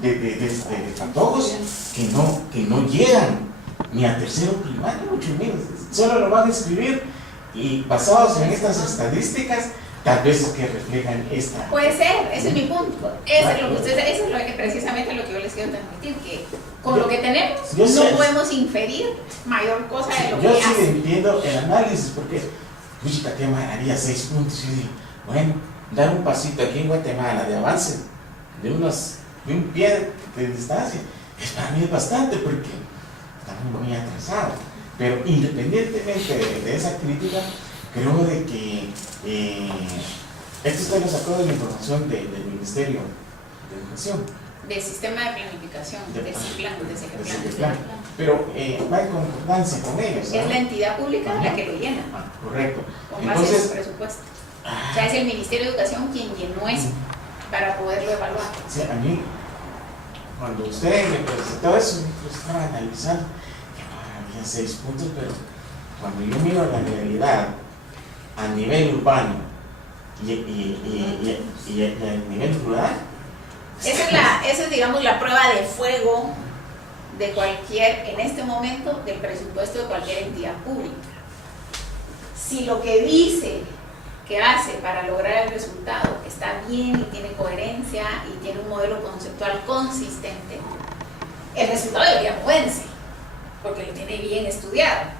de patólogos que no llegan ni a tercero primario, mucho menos, solo lo van a escribir, y basados en estas estadísticas, tal vez que reflejan esta. Puede ser, ese es mi punto. Eso es precisamente lo que yo les quiero transmitir, que con lo que tenemos no podemos inferir mayor cosa de lo que Yo sí hace. entiendo el análisis, porque, pucha, qué maravilla, 6 puntos. Yo digo, bueno, dar un pasito aquí en Guatemala de avance de un pie de distancia, para mí es bastante, porque estamos muy atrasados. Pero independientemente de esa crítica, creo de que esto usted lo sacó de la información del Ministerio de Educación. Del sistema de planificación, de ese plan. Pero va en concordancia con ellos, ¿no? Es la entidad pública la que lo llena, correcto. con base en su presupuesto. O sea, es el Ministerio de Educación quien llenó eso para poderlo evaluar. Sí, a mí, cuando usted me presentó eso, yo estaba analizando, que había 6 puntos, pero cuando yo miro la realidad a nivel urbano y a nivel rural, Esa es, digamos, la prueba de fuego de en este momento, del presupuesto de cualquier entidad pública. Si lo que dice que hace para lograr el resultado está bien y tiene coherencia y tiene un modelo conceptual consistente, el resultado debería moverse, porque lo tiene bien estudiado.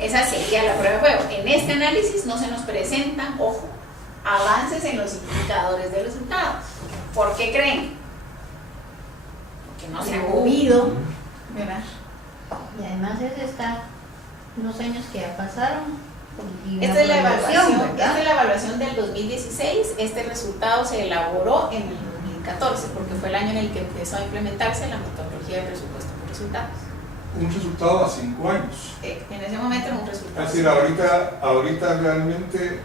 Esa sería la prueba de fuego. En este análisis no se nos presentan, ojo, avances en los indicadores de resultados. ¿Por qué creen? Porque no se ha movido, ¿verdad? Y además eso está unos años que ya pasaron. Y Esta es la evaluación, ¿verdad? esta es la evaluación del 2016. Este resultado se elaboró en el 2014, porque fue el año en el que empezó a implementarse la metodología de presupuesto por resultados. un resultado a 5 años. En ese momento era un resultado. Es decir, ahorita realmente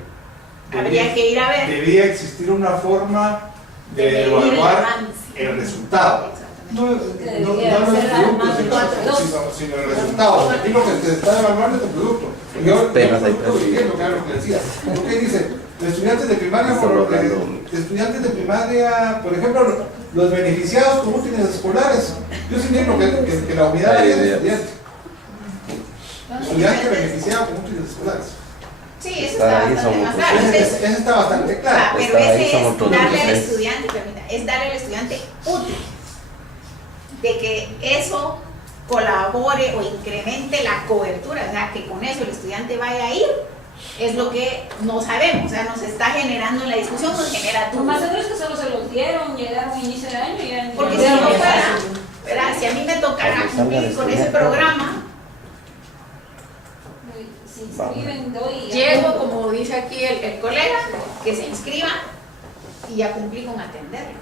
Habría que ir a ver. debía existir una forma de medir el evaluar avance. el resultado. Exactamente. No los debería ser productos, más de 4. sino el resultado. Aquí lo que se está evaluando es el producto. Yo Penas hay producto entiendo, claro, lo que decía. Porque dice, estudiantes de primaria, estudiantes de primaria, por ejemplo, los beneficiados con útiles escolares. Yo sí entiendo que la unidad es de estudiante. Estudiante beneficiado con útiles escolares. Sí, eso está bastante más claro. Ese está bastante claro. Pero ese es somos todos darle al los estudiante, permita, es darle al estudiante útil, de que eso colabore o incremente la cobertura, o sea, que con eso el estudiante vaya a ir, es lo que no sabemos, o sea, nos está generando en la discusión, nos genera Los más dudas. otros que solo se los dieron, llegaron a inicio de año y ya Porque si ya no no fuera, pasan. ¿verdad? Si a mí me tocara Cuando salga cumplir el con ese estudiante. programa, Se inscriben de hoy y ya. llego, como dice aquí el colega, que se inscriba y ya cumplí con atenderlos.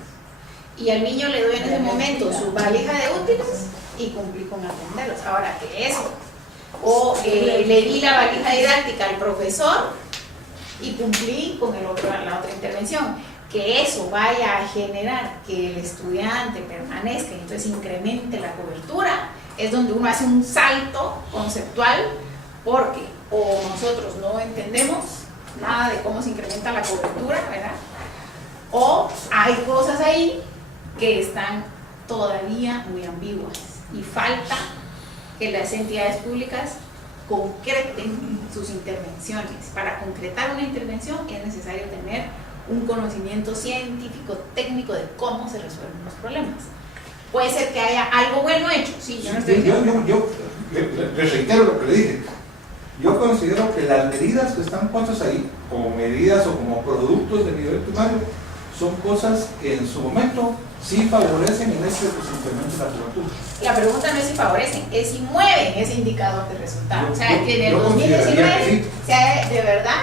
Y al niño le doy en ese momento su valija de útiles y cumplí con atenderlos. Ahora que eso, o le di la valija didáctica al profesor y cumplí con la otra intervención. Que eso vaya a generar que el estudiante permanezca y entonces incremente la cobertura, es donde uno hace un salto conceptual, porque o nosotros no entendemos nada de cómo se incrementa la cobertura, ¿verdad? O hay cosas ahí que están todavía muy ambiguas y falta que las entidades públicas concreten sus intervenciones. Para concretar una intervención es necesario tener un conocimiento científico, técnico de cómo se resuelven los problemas. Puede ser que haya algo bueno hecho, sí, yo no estoy diciendo. Yo le reitero lo que le dije. Yo considero que las medidas que están puestas ahí, como medidas o como productos de nivel primario, son cosas que en su momento sí favorecen el hecho de que se incremente la cobertura. La pregunta no es si favorecen, es si mueven ese indicador de resultado. O sea, que en el Yo consideraría 2019 que sí. de verdad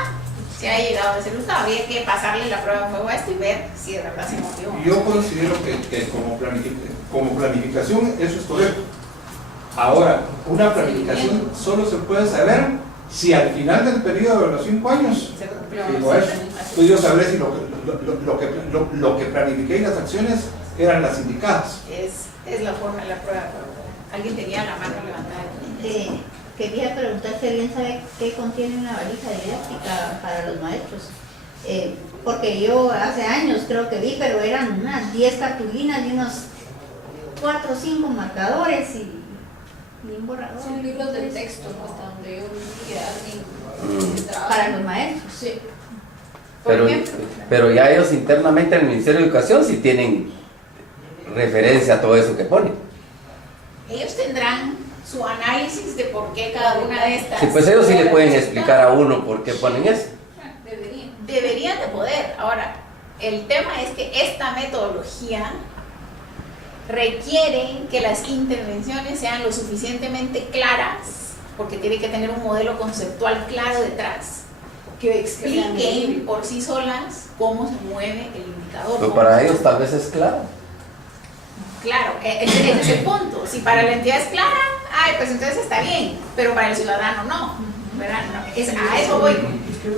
se ha llegado a ese resultado. Habría que pasarle la prueba de fuego a esto y ver si de verdad se motivó. Yo considero que como planificación eso es correcto. Ahora, una planificación solo se puede saber si al final del periodo de los 5 años, Se cumplió. digo eso, pues yo sabré si lo que planifiqué y las acciones eran las indicadas. Es la forma de la prueba de fuego. Alguien tenía la mano levantada. Quería preguntar si alguien sabe qué contiene una valija didáctica para los maestros. Porque yo hace años creo que vi, pero eran unas 10 cartulinas y unos 4 o 5 marcadores y un borrador. Son libros de texto, hasta donde yo vi que alguien trabaja. Para los maestros. Sí. Por Pero, ejemplo, pero ya ellos internamente en el Ministerio de Educación sí tienen referencia a todo eso que ponen. ellos tendrán su análisis de por qué cada una de estas. Sí, pues ellos sí le pueden explicar a uno por qué ponen eso. Deberían. Deberían de poder. Ahora, el tema es que esta metodología requiere que las intervenciones sean lo suficientemente claras, porque tiene que tener un modelo conceptual claro detrás, que expliquen por sí solas cómo se mueve el indicador. Pero para ellos tal vez es claro. Claro, ese es el punto. Si para la entidad es clara, ay, pues entonces está bien, pero para el ciudadano no, ¿verdad? No, a eso voy,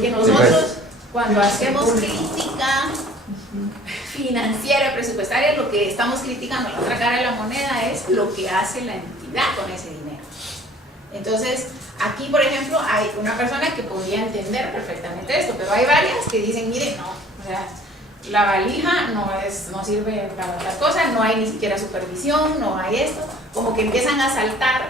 que nosotros cuando hacemos crítica financiera, presupuestaria, lo que estamos criticando, la otra cara de la moneda es lo que hace la entidad con ese dinero. Entonces, aquí por ejemplo hay una persona que podría entender perfectamente esto, pero hay varias que dicen, miren, no, o sea, la valija no sirve para otras cosas, no hay ni siquiera supervisión, no hay esto, como que empiezan a saltar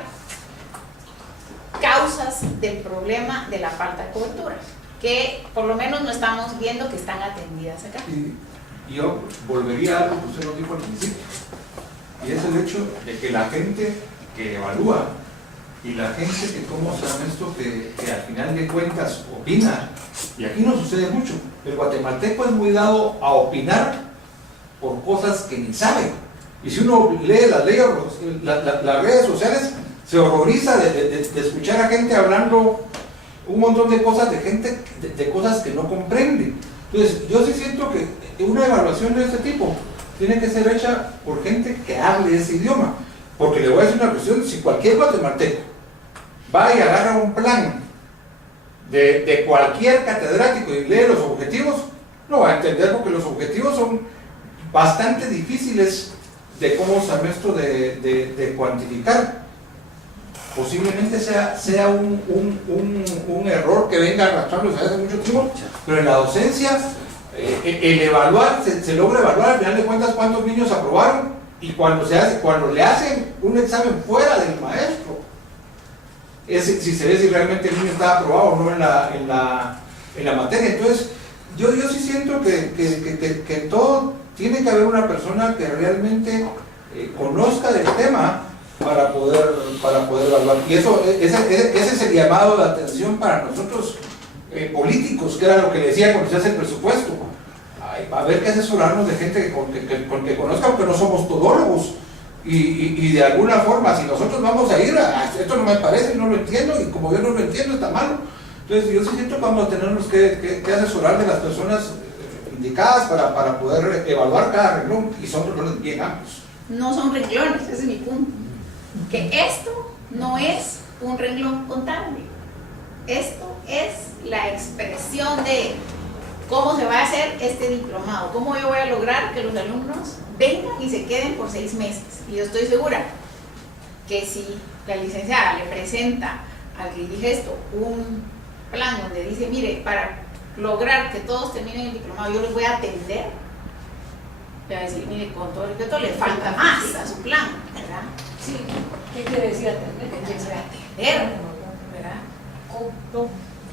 causas del problema de la falta de cobertura, que por lo menos no estamos viendo que están atendidas acá. Y yo volvería a algo que usted nos dijo al principio, y es el hecho de que la gente que evalúa y la gente que, ¿cómo se llama esto?, que al final de cuentas opina, y aquí no sucede mucho, el guatemalteco es muy dado a opinar por cosas que ni sabe, y si uno lee las leyes, las redes sociales, se horroriza de escuchar a gente hablando un montón de cosas, de gente, de cosas que no comprende. Entonces, yo sí siento que una evaluación de este tipo tiene que ser hecha por gente que hable ese idioma. Porque le voy a decir una cuestión, si cualquier guatemalteco va y agarra un plan de cualquier catedrático y lee los objetivos, no va a entender, porque los objetivos son bastante difíciles de cómo semestre de cuantificar. Posiblemente sea un error que venga arrastrándose hace mucho tiempo, pero en la docencia el evaluar, se logra evaluar al final de cuentas cuántos niños aprobaron, y cuando le hacen un examen fuera del maestro, es si se ve si realmente el niño está aprobado o no en la materia. Entonces yo sí siento que todo tiene que haber una persona que realmente conozca del tema para poder evaluar, y ese es el llamado de atención para nosotros políticos, que era lo que le decía cuando se hace el presupuesto. Va a haber que asesorarnos de gente que conozca, porque no somos todólogos, y de alguna forma, si nosotros vamos a ir esto no me parece, no lo entiendo, y como yo no lo entiendo está malo. Entonces yo sí siento que vamos a tenernos que asesorar de las personas indicadas para poder evaluar cada renglón, y son renglones bien amplios. No son renglones, ese es mi punto. Que esto no es un renglón contable. Esto es la expresión de cómo se va a hacer este diplomado, cómo yo voy a lograr que los alumnos vengan y se queden por 6 meses. Y yo estoy segura que si la licenciada le presenta al dirigente un plan donde dice, mire, para lograr que todos terminen el diplomado yo les voy a atender, le va a decir, mire, con todo respeto le falta más a su plan, ¿verdad? Sí, ¿qué quiere decir atender? ¿Qué quiere decir atender? ¿Verdad?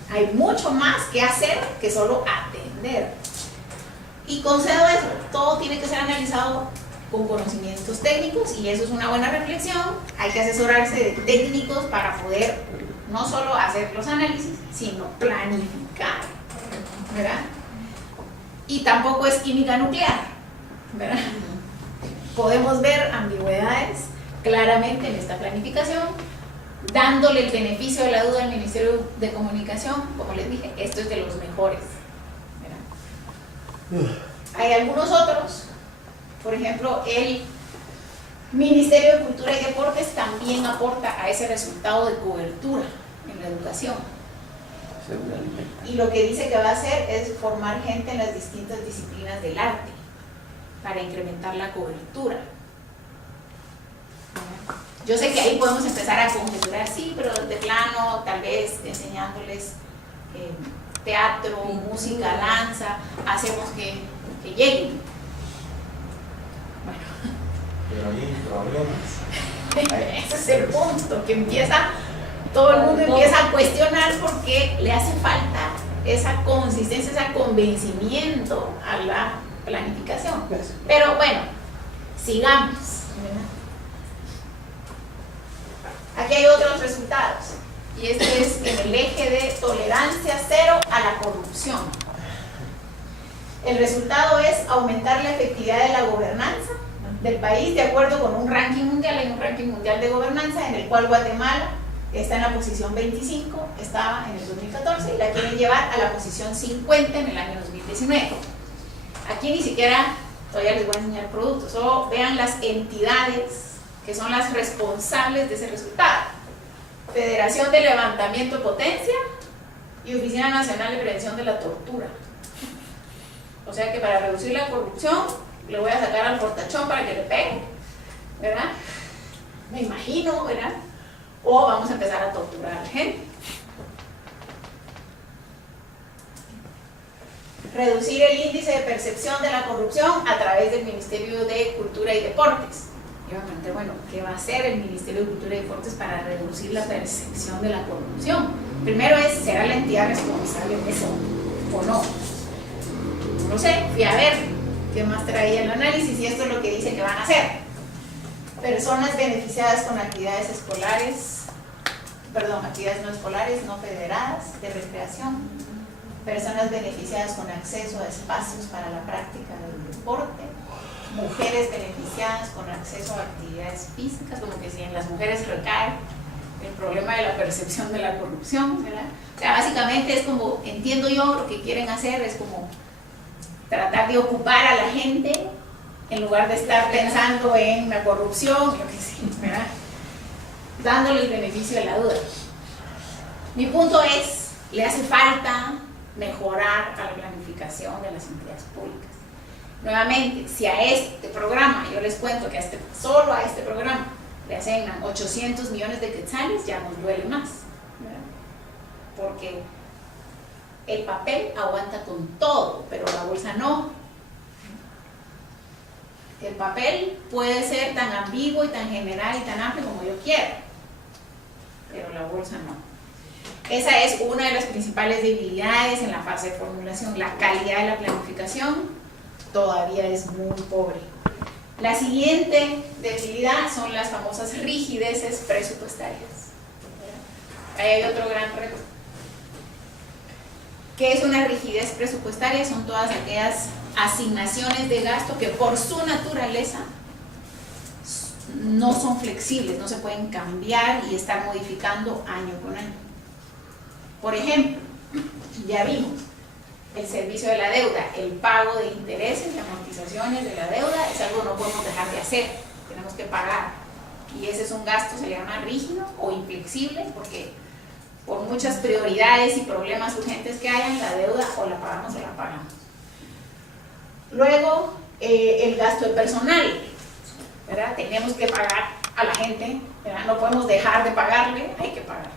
Hay mucho más que hacer que solo atender. Y concedo eso, todo tiene que ser analizado con conocimientos técnicos, y eso es una buena reflexión. Hay que asesorarse de técnicos para poder no solo hacer los análisis, sino planificar, ¿verdad? Y tampoco es química nuclear, ¿verdad? Podemos ver ambigüedades claramente en esta planificación, dándole el beneficio de la duda al Ministerio de Comunicación. Como les dije, esto es de los mejores, ¿verdad? Hay algunos otros, por ejemplo, el Ministerio de Cultura y Deportes también aporta a ese resultado de cobertura en la educación. Y lo que dice que va a hacer es formar gente en las distintas disciplinas del arte para incrementar la cobertura. Yo sé que ahí podemos empezar a conjeturar, sí, pero de plano, tal vez enseñándoles teatro, música, danza, hacemos que lleguen. Pero hay problemas. Ese es el punto, que todo el mundo empieza a cuestionar porque le hace falta esa consistencia, ese convencimiento a la planificación. Pero bueno, sigamos. Aquí hay otros resultados, y este es en el eje de tolerancia cero a la corrupción. El resultado es aumentar la efectividad de la gobernanza del país de acuerdo con un ranking mundial. Hay un ranking mundial de gobernanza en el cual Guatemala está en la posición 25, estaba en el 2014, y la quieren llevar a la posición 50 en el año 2019. Aquí ni siquiera, todavía les voy a enseñar productos, solo vean las entidades que son las responsables de ese resultado: Federación de Levantamiento de Potencia y Oficina Nacional de Prevención de la Tortura. O sea que para reducir la corrupción le voy a sacar al fortachón para que le pegue, ¿verdad? Me imagino, ¿verdad? O vamos a empezar a torturar a la gente. Reducir el índice de percepción de la corrupción a través del Ministerio de Cultura y Deportes. Yo me pregunté, bueno, ¿qué va a hacer el Ministerio de Cultura y Deportes para reducir la percepción de la corrupción? Primero es, ¿será la entidad responsable de eso o no? No sé, fui a ver qué más traía el análisis, y esto es lo que dice que van a hacer. Personas beneficiadas con actividades escolares, actividades no escolares, no federadas, de recreación. Personas beneficiadas con acceso a espacios para la práctica del deporte. Mujeres beneficiadas con acceso a actividades físicas, como que si en las mujeres recae el problema de la percepción de la corrupción, ¿verdad? O sea, básicamente es como, entiendo yo, lo que quieren hacer es como tratar de ocupar a la gente en lugar de estar pensando en la corrupción, lo que sí, ¿verdad? Dándole el beneficio de la duda. Mi punto es, le hace falta mejorar a la planificación de las entidades públicas. Nuevamente, si a este programa, yo les cuento que solo a este programa le asignan 800 millones de quetzales, ya nos duele más, ¿verdad? Porque el papel aguanta con todo, pero la bolsa no. El papel puede ser tan ambiguo y tan general y tan amplio como yo quiera, pero la bolsa no. Esa es una de las principales debilidades en la fase de formulación. La calidad de la planificación todavía es muy pobre. La siguiente debilidad son las famosas rigideces presupuestarias. Ahí hay otro gran reto. ¿Qué es una rigidez presupuestaria? Son todas aquellas asignaciones de gasto que por su naturaleza no son flexibles, no se pueden cambiar y estar modificando año con año. Por ejemplo, ya vimos el servicio de la deuda, el pago de intereses y amortizaciones de la deuda es algo que no podemos dejar de hacer, tenemos que pagar. Y ese es un gasto, se le llama rígido o inflexible, porque por muchas prioridades y problemas urgentes que hayan, la deuda o la pagamos o la pagamos. Luego, el gasto de personal, ¿verdad? Tenemos que pagar a la gente, ¿verdad? No podemos dejar de pagarle, hay que pagar.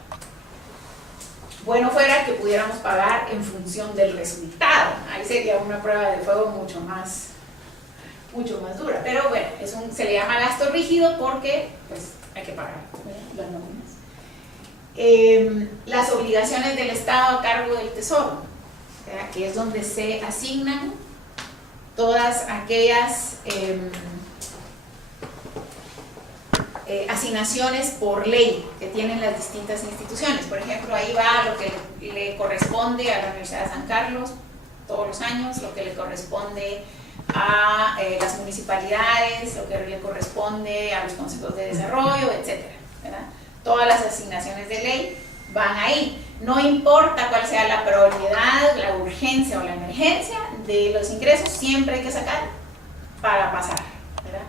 Bueno fuera que pudiéramos pagar en función del resultado, ahí sería una prueba de fuego mucho más dura, pero bueno, se le llama gasto rígido porque pues hay que pagar, ¿verdad? Las nóminas. Las obligaciones del Estado a cargo del Tesoro, ¿verdad? Que es donde se asignan todas aquellas asignaciones por ley que tienen las distintas instituciones. Por ejemplo, ahí va lo que le corresponde a la Universidad de San Carlos todos los años, lo que le corresponde a las municipalidades, lo que le corresponde a los consejos de desarrollo, etcétera, ¿verdad? Todas las asignaciones de ley van ahí. No importa cuál sea la prioridad, la urgencia o la emergencia de los ingresos, siempre hay que sacar para pasar, ¿verdad?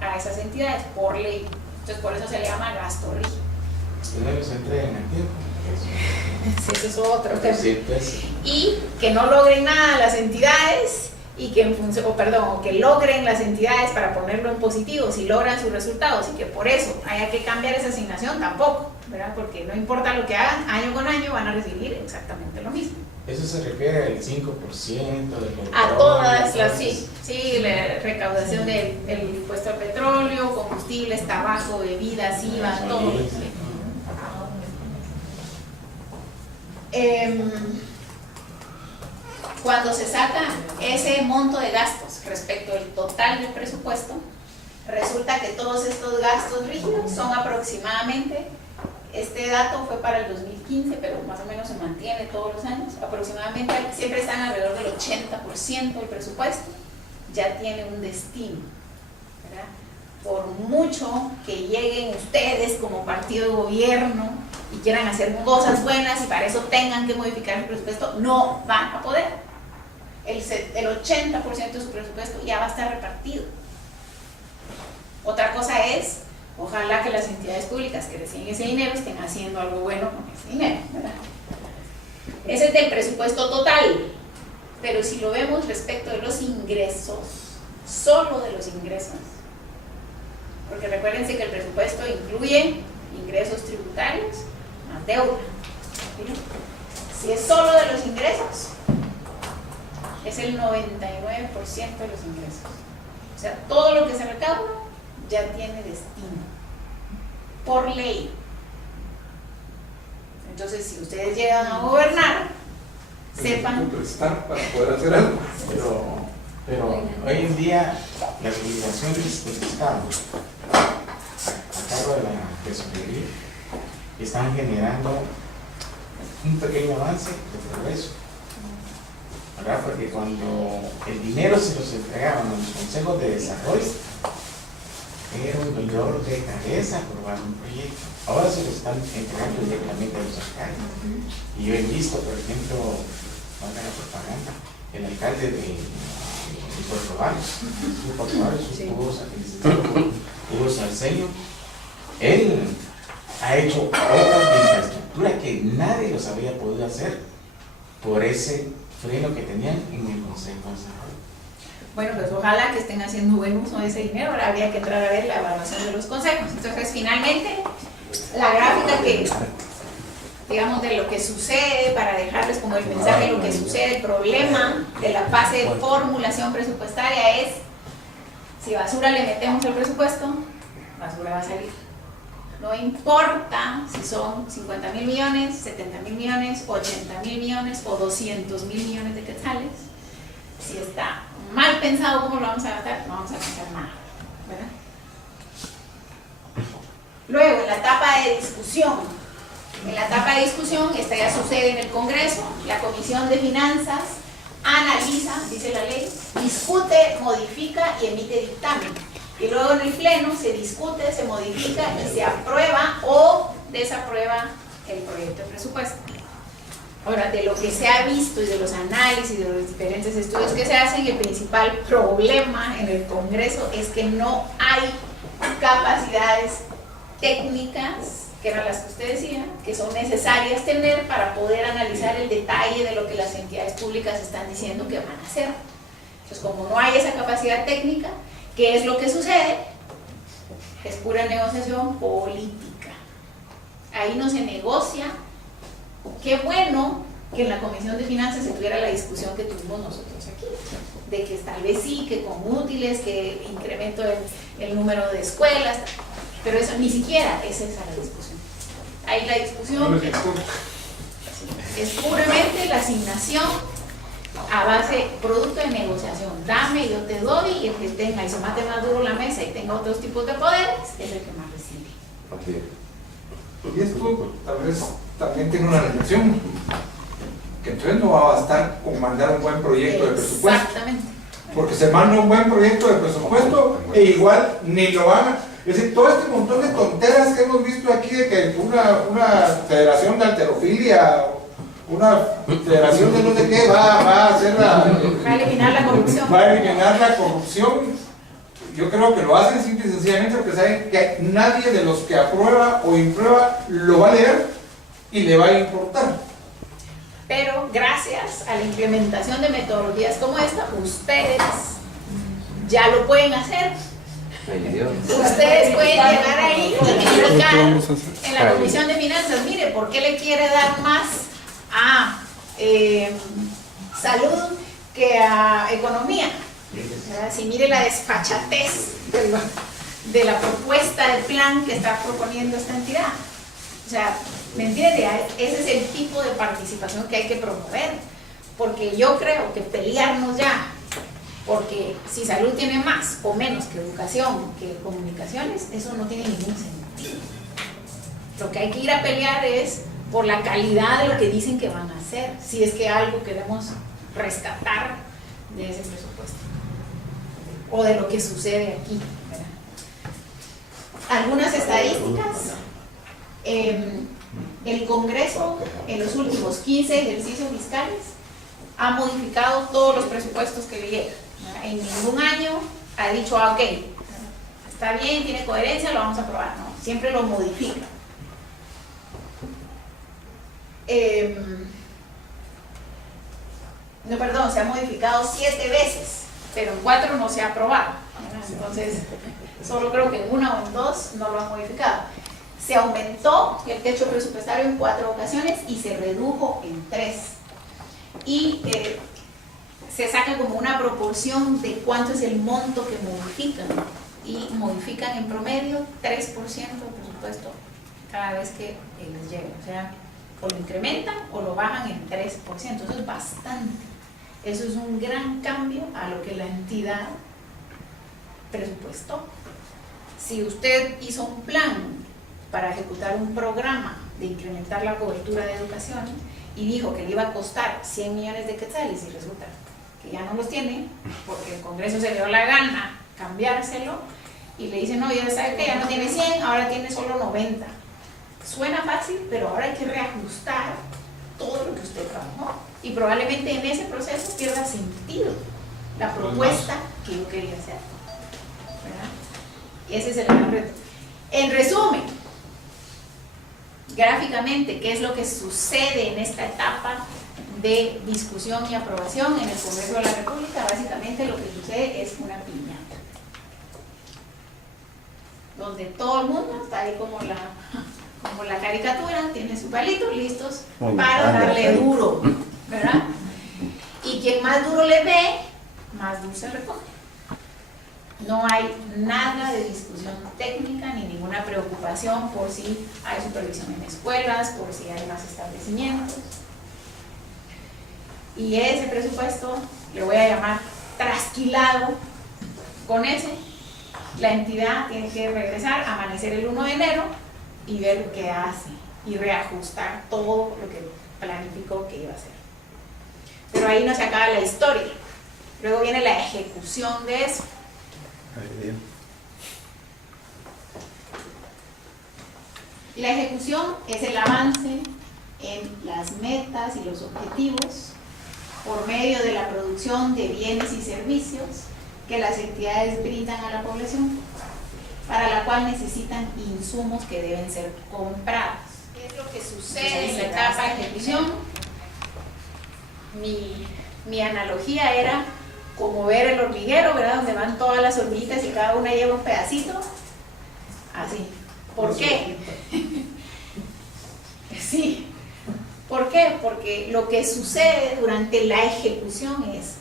A esas entidades por ley. Entonces, por eso se le llama gasto rígido. Y luego se entregan a tiempo. Ese es otro tema. Sí, pues. Y que no logren nada las entidades y que o que logren las entidades para ponerlo en positivo si logran sus resultados y que por eso haya que cambiar esa asignación tampoco, ¿verdad? Porque no importa lo que hagan, año con año van a recibir exactamente lo mismo. Eso se refiere al 5% del petróleo. A todas las, sí, la recaudación del impuesto al petróleo, combustibles, tabaco, bebidas, IVA, todo. Cuando se saca ese monto de gastos respecto al total del presupuesto, resulta que todos estos gastos rígidos son aproximadamente, este dato fue para el 2015, pero más o menos se mantiene todos los años, aproximadamente siempre están alrededor del 80% del presupuesto, ya tiene un destino, ¿verdad? Por mucho que lleguen ustedes como partido de gobierno y quieran hacer cosas buenas y para eso tengan que modificar el presupuesto, no van a poder. El 80% de su presupuesto ya va a estar repartido. Otra cosa es, ojalá que las entidades públicas que reciben ese dinero estén haciendo algo bueno con ese dinero, ¿verdad? Ese es del presupuesto total, pero si lo vemos respecto de los ingresos, solo de los ingresos, porque recuérdense que el presupuesto incluye ingresos tributarios más deuda. Si es solo de los ingresos, es el 99% de los ingresos. O sea, todo lo que se recauda ya tiene destino, por ley. Entonces, si ustedes llegan a gobernar, sepan... prestar para poder hacer algo. Pero hoy en día las obligaciones del Estado a cargo de la tesorería están generando un pequeño avance de progreso, ¿verdad? Porque cuando el dinero se los entregaban a los consejos de desarrollo era un dolor de cabeza aprobar un proyecto. Ahora se lo están entregando directamente a los alcaldes. Y yo he visto, por ejemplo, valga la propaganda, el alcalde de Sí. Hugo Salceño, él ha hecho obras de infraestructura que nadie los había podido hacer por ese freno que tenían en el Consejo de Desarrollo. Bueno, pues ojalá que estén haciendo buen uso de ese dinero. Ahora habría que entrar a ver la evaluación de los consejos. Entonces, finalmente, la gráfica que, digamos, de lo que sucede, para dejarles como el mensaje de lo que sucede, el problema de la fase de formulación presupuestaria es, si basura le metemos el presupuesto, basura va a salir. No importa si son 50.000 millones, 70.000 millones, 80.000 millones o 200.000 millones de quetzales. Si está mal pensado cómo lo vamos a gastar, no vamos a gastar nada, ¿verdad? Luego, en la etapa de discusión. En la etapa de discusión, esta ya sucede en el Congreso, la Comisión de Finanzas analiza, dice la ley, discute, modifica y emite dictamen. Y luego en el Pleno se discute, se modifica y se aprueba o desaprueba el proyecto de presupuesto. Ahora, de lo que se ha visto y de los análisis, de los diferentes estudios que se hacen, el principal problema en el Congreso es que no hay capacidades técnicas, que eran las que usted decía, que son necesarias tener para poder analizar el detalle de lo que las entidades públicas están diciendo que van a hacer. Entonces, como no hay esa capacidad técnica, ¿qué es lo que sucede? Es pura negociación política. Ahí no se negocia. Qué bueno que en la Comisión de Finanzas se tuviera la discusión que tuvimos nosotros aquí, de que tal vez sí, que con útiles, que incremento el número de escuelas, pero eso ni siquiera es esa la discusión. Ahí la discusión es puramente la asignación a base, producto de negociación. Dame, yo te doy, y el que tenga y se mate más duro la mesa y tenga otros tipos de poderes es el que más recibe. Y esto tal vez también tiene una reflexión, que entonces no va a bastar con mandar un buen proyecto de presupuesto. Exactamente. Porque se manda un buen proyecto de presupuesto e igual ni lo van. Es decir, todo este montón de tonteras que hemos visto aquí de que una federación de halterofilia, una federación de no sé qué, va a hacer Va a eliminar la corrupción. Va a eliminar la corrupción. Yo creo que lo hacen simple y sencillamente porque saben que nadie de los que aprueba o imprueba lo va a leer y le va a importar. Pero gracias a la implementación de metodologías como esta, ustedes ya lo pueden hacer. Ustedes pueden llegar ahí y explicar en la Comisión de Finanzas, mire, ¿por qué le quiere dar más a salud que a economía? Si mire la desfachatez de la propuesta de plan que está proponiendo esta entidad. O sea, ¿me entiende? Ese es el tipo de participación que hay que promover, porque yo creo que pelearnos ya, porque si salud tiene más o menos que educación, que comunicaciones, eso no tiene ningún sentido. Lo que hay que ir a pelear es por la calidad de lo que dicen que van a hacer, si es que algo queremos rescatar de ese presupuesto o de lo que sucede aquí, ¿verdad? Algunas estadísticas. El Congreso en los últimos 15 ejercicios fiscales ha modificado todos los presupuestos que le llegan. En ningún año ha dicho, ok, está bien, tiene coherencia, lo vamos a aprobar. No, siempre lo modifica. No, perdón, se ha modificado 7 veces, pero en 4 no se ha aprobado. Entonces, solo creo que en 1 o en 2 no lo han modificado. Se aumentó el techo presupuestario en 4 ocasiones y se redujo en 3. Y se saca como una proporción de cuánto es el monto que modifican. Y modifican en promedio 3% del presupuesto cada vez que les llega. O sea, o lo incrementan o lo bajan en 3%. Eso es bastante. Eso es un gran cambio a lo que la entidad presupuestó. Si usted hizo un plan para ejecutar un programa de incrementar la cobertura de educación y dijo que le iba a costar 100 millones de quetzales y resulta que ya no los tiene porque el Congreso se le dio la gana cambiárselo y le dice, no, ya sabe que ya no tiene 100, ahora tiene solo 90. Suena fácil, pero ahora hay que reajustar todo lo que usted trabajó y probablemente en ese proceso pierda sentido la propuesta que yo quería hacer, ¿verdad? Ese es el gran reto. En resumen, gráficamente, ¿qué es lo que sucede en esta etapa de discusión y aprobación en el Congreso de la República? Básicamente lo que sucede es una piñata, donde todo el mundo está ahí como la caricatura, tiene su palito, listos para darle duro, ¿verdad? Y quien más duro le dé, más dulce recoge. No hay nada de discusión técnica ni ninguna preocupación por si hay supervisión en escuelas, por si hay más establecimientos. Y ese presupuesto le voy a llamar trasquilado. Con ese, la entidad tiene que regresar, amanecer el 1 de enero y ver qué hace y reajustar todo lo que planificó que iba a hacer. Pero ahí no se acaba la historia. Luego viene la ejecución de eso. La ejecución es el avance en las metas y los objetivos por medio de la producción de bienes y servicios que las entidades brindan a la población, para la cual necesitan insumos que deben ser comprados. ¿Qué es lo que sucede en la etapa de ejecución? Mi analogía era como ver el hormiguero, ¿verdad? Donde van todas las hormiguitas y cada una lleva un pedacito. Así. ¿Por qué? Sí. ¿Por qué? Porque lo que sucede durante la ejecución es,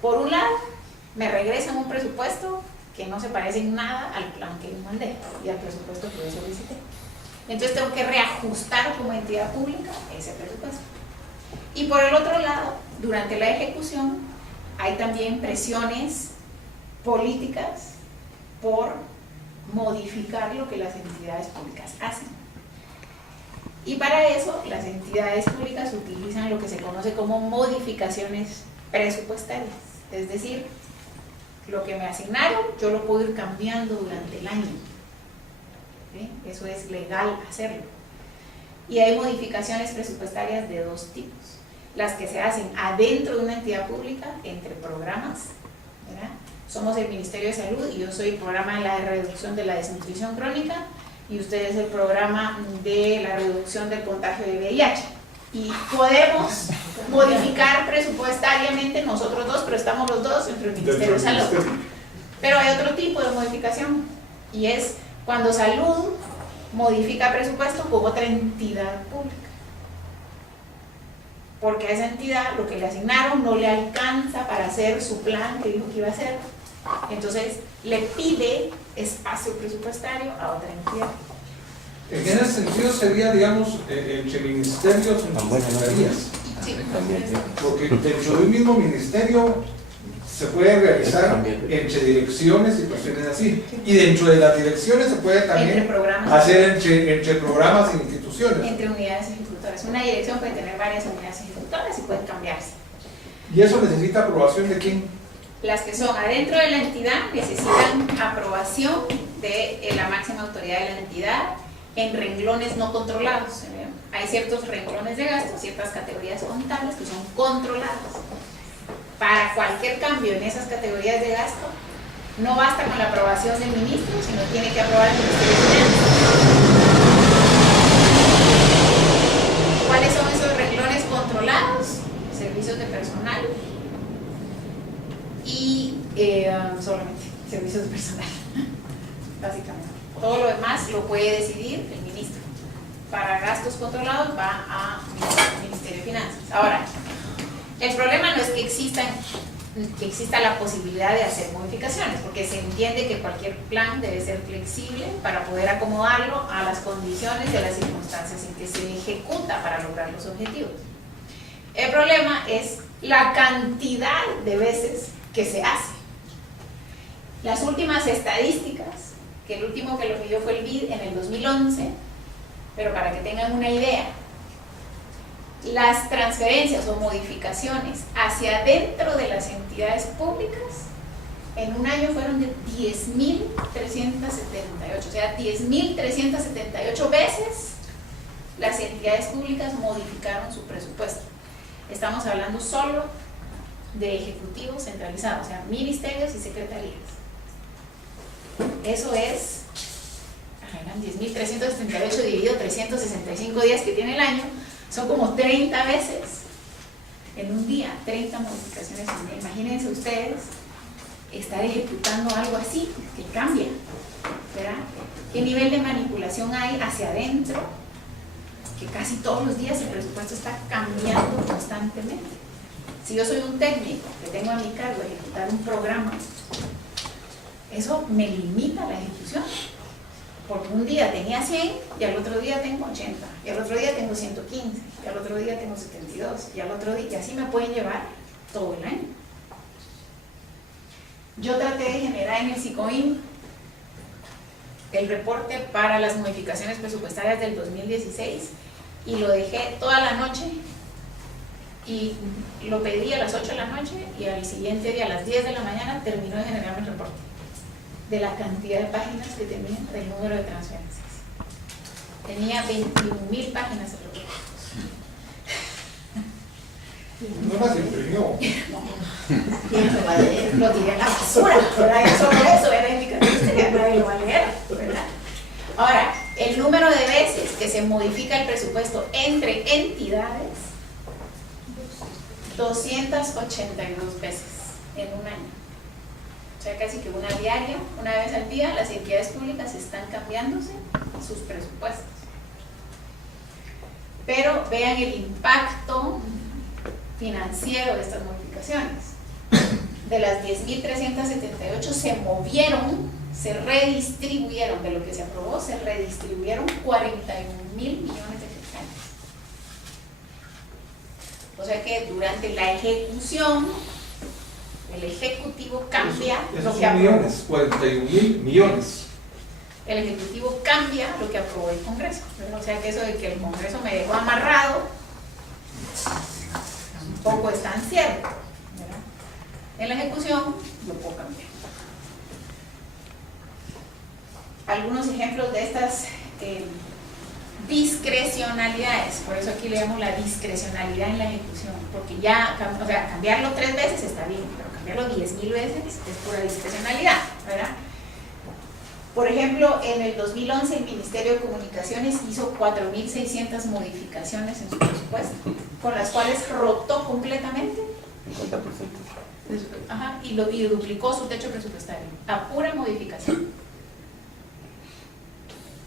por un lado, me regresan un presupuesto que no se parece en nada al plan que yo mandé y al presupuesto que yo solicité. Entonces tengo que reajustar como entidad pública ese presupuesto. Y por el otro lado, durante la ejecución, hay también presiones políticas por modificar lo que las entidades públicas hacen. Y para eso, las entidades públicas utilizan lo que se conoce como modificaciones presupuestarias. Es decir, lo que me asignaron, yo lo puedo ir cambiando durante el año. ¿Sí? Eso es legal hacerlo. Y hay modificaciones presupuestarias de dos tipos. Las que se hacen adentro de una entidad pública, entre programas, ¿verdad? Somos el Ministerio de Salud y yo soy el programa de la reducción de la desnutrición crónica y usted es el programa de la reducción del contagio de VIH. Y podemos modificar presupuestariamente nosotros dos, pero estamos los dos dentro del Ministerio de Salud. Pero hay otro tipo de modificación y es cuando Salud modifica presupuesto con otra entidad pública. Porque a esa entidad lo que le asignaron no le alcanza para hacer su plan que dijo que iba a hacer. Entonces le pide espacio presupuestario a otra entidad. En ese sentido sería, digamos, entre ministerios y secretarías. Sí. Porque dentro de un mismo ministerio se puede realizar entre direcciones y cuestiones así. Y dentro de las direcciones se puede también hacer entre programas e instituciones. Entre unidades ejecutoras. Una dirección puede tener varias unidades ejecutoras y pueden cambiarse. ¿Y eso necesita aprobación de quién? Las que son adentro de la entidad necesitan aprobación de la máxima autoridad de la entidad en renglones no controlados. Hay ciertos renglones de gasto, ciertas categorías contables que son controladas. Para cualquier cambio en esas categorías de gasto, no basta con la aprobación del ministro, sino tiene que aprobar el Ministerio de Finanzas. ¿Cuáles son esos renglones controlados? Servicios de personal y solamente servicios de personal, básicamente. Todo lo demás lo puede decidir el ministro. Para gastos controlados va a Ministerio de Finanzas. Ahora, el problema no es que exista la posibilidad de hacer modificaciones, porque se entiende que cualquier plan debe ser flexible para poder acomodarlo a las condiciones y a las circunstancias en que se ejecuta para lograr los objetivos. El problema es la cantidad de veces que se hace. Las últimas estadísticas, que el último que lo midió fue el BID en el 2011, pero para que tengan una idea, las transferencias o modificaciones hacia dentro de las entidades públicas en un año fueron de 10.378, o sea, 10.378 veces las entidades públicas modificaron su presupuesto. Estamos hablando solo de ejecutivo centralizado, o sea, ministerios y secretarías. Eso es, eran 10.378 dividido 365 días que tiene el año, son como 30 veces en un día, 30 modificaciones en un día. Imagínense ustedes estar ejecutando algo así, que cambia, ¿verdad? ¿Qué nivel de manipulación hay hacia adentro? Que casi todos los días el presupuesto está cambiando constantemente. Si yo soy un técnico que tengo a mi cargo ejecutar un programa, eso me limita la ejecución. Porque un día tenía 100 y al otro día tengo 80, y al otro día tengo 115, y al otro día tengo 72, y al otro día, y así me pueden llevar todo el año. Yo traté de generar en el SICOIN el reporte para las modificaciones presupuestarias del 2016 y lo dejé toda la noche y lo pedí a las 8 de la noche y al siguiente día a las 10 de la mañana terminó de generarme el reporte de la cantidad de páginas que tenía del número de transferencias. Tenía 21.000 páginas de reporte. No las imprimió. Lo tiré a la basura, ¿verdad? Ya solo eso era indicativo, ya nadie lo va a leer, ¿verdad? Ahora, el número de veces que se modifica el presupuesto entre entidades, 282 veces en un año. O sea, casi que una diaria, una vez al día, las entidades públicas están cambiándose sus presupuestos. Pero vean el impacto financiero de estas modificaciones. De las 10.378 se movieron, se redistribuyeron, de lo que se aprobó, se redistribuyeron 41.000 millones de quetzales. O sea que durante la ejecución, el Ejecutivo cambia Esos lo que son aprobó. millones, 41.000 millones. El Ejecutivo cambia lo que aprobó el Congreso, ¿verdad? O sea que eso de que el Congreso me dejó amarrado, tampoco es tan cierto, ¿verdad? En la ejecución lo puedo cambiar. Algunos ejemplos de estas discrecionalidades, por eso aquí le damos la discrecionalidad en la ejecución, porque ya, o sea, cambiarlo 3 veces está bien, pero cambiarlo 10.000 veces es pura discrecionalidad, ¿verdad? Por ejemplo, en el 2011 el Ministerio de Comunicaciones hizo 4.600 modificaciones en su presupuesto, con las cuales rotó completamente 50%. Ajá, y duplicó su techo presupuestario a pura modificación.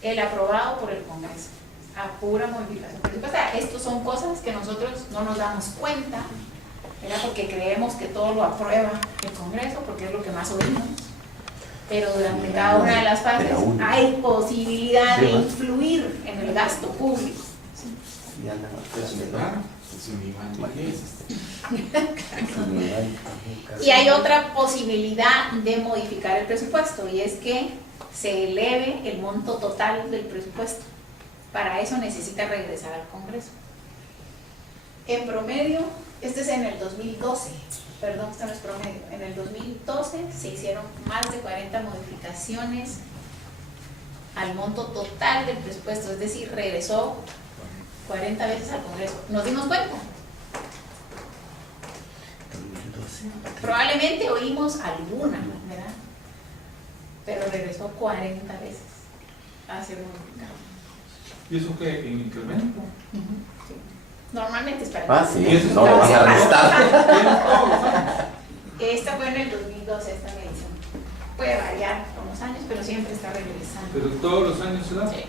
El aprobado por el Congreso a pura modificación presupuestaria. Estos son cosas que nosotros no nos damos cuenta, ¿verdad? Porque creemos que todo lo aprueba el Congreso, porque es lo que más oímos. Pero durante cada una de las fases hay posibilidad de influir en el gasto público. Y hay otra posibilidad de modificar el presupuesto, y es que se eleve el monto total del presupuesto. Para eso necesita regresar al Congreso. En promedio, este es en el 2012, perdón, esto no es promedio, en el 2012 se hicieron más de 40 modificaciones al monto total del presupuesto, es decir, regresó 40 veces al Congreso. ¿Nos dimos cuenta? Probablemente oímos alguna, ¿verdad? Pero regresó 40 veces a ser modificado. ¿Y eso qué? ¿En incremento? Sí. Normalmente es para Sí, ¿Y eso no, lo van a restar. ¿Tienes todos los años? Esta fue en el 2012, esta medición. Puede variar con los años, pero siempre está regresando. Pero todos los años se da. Sí.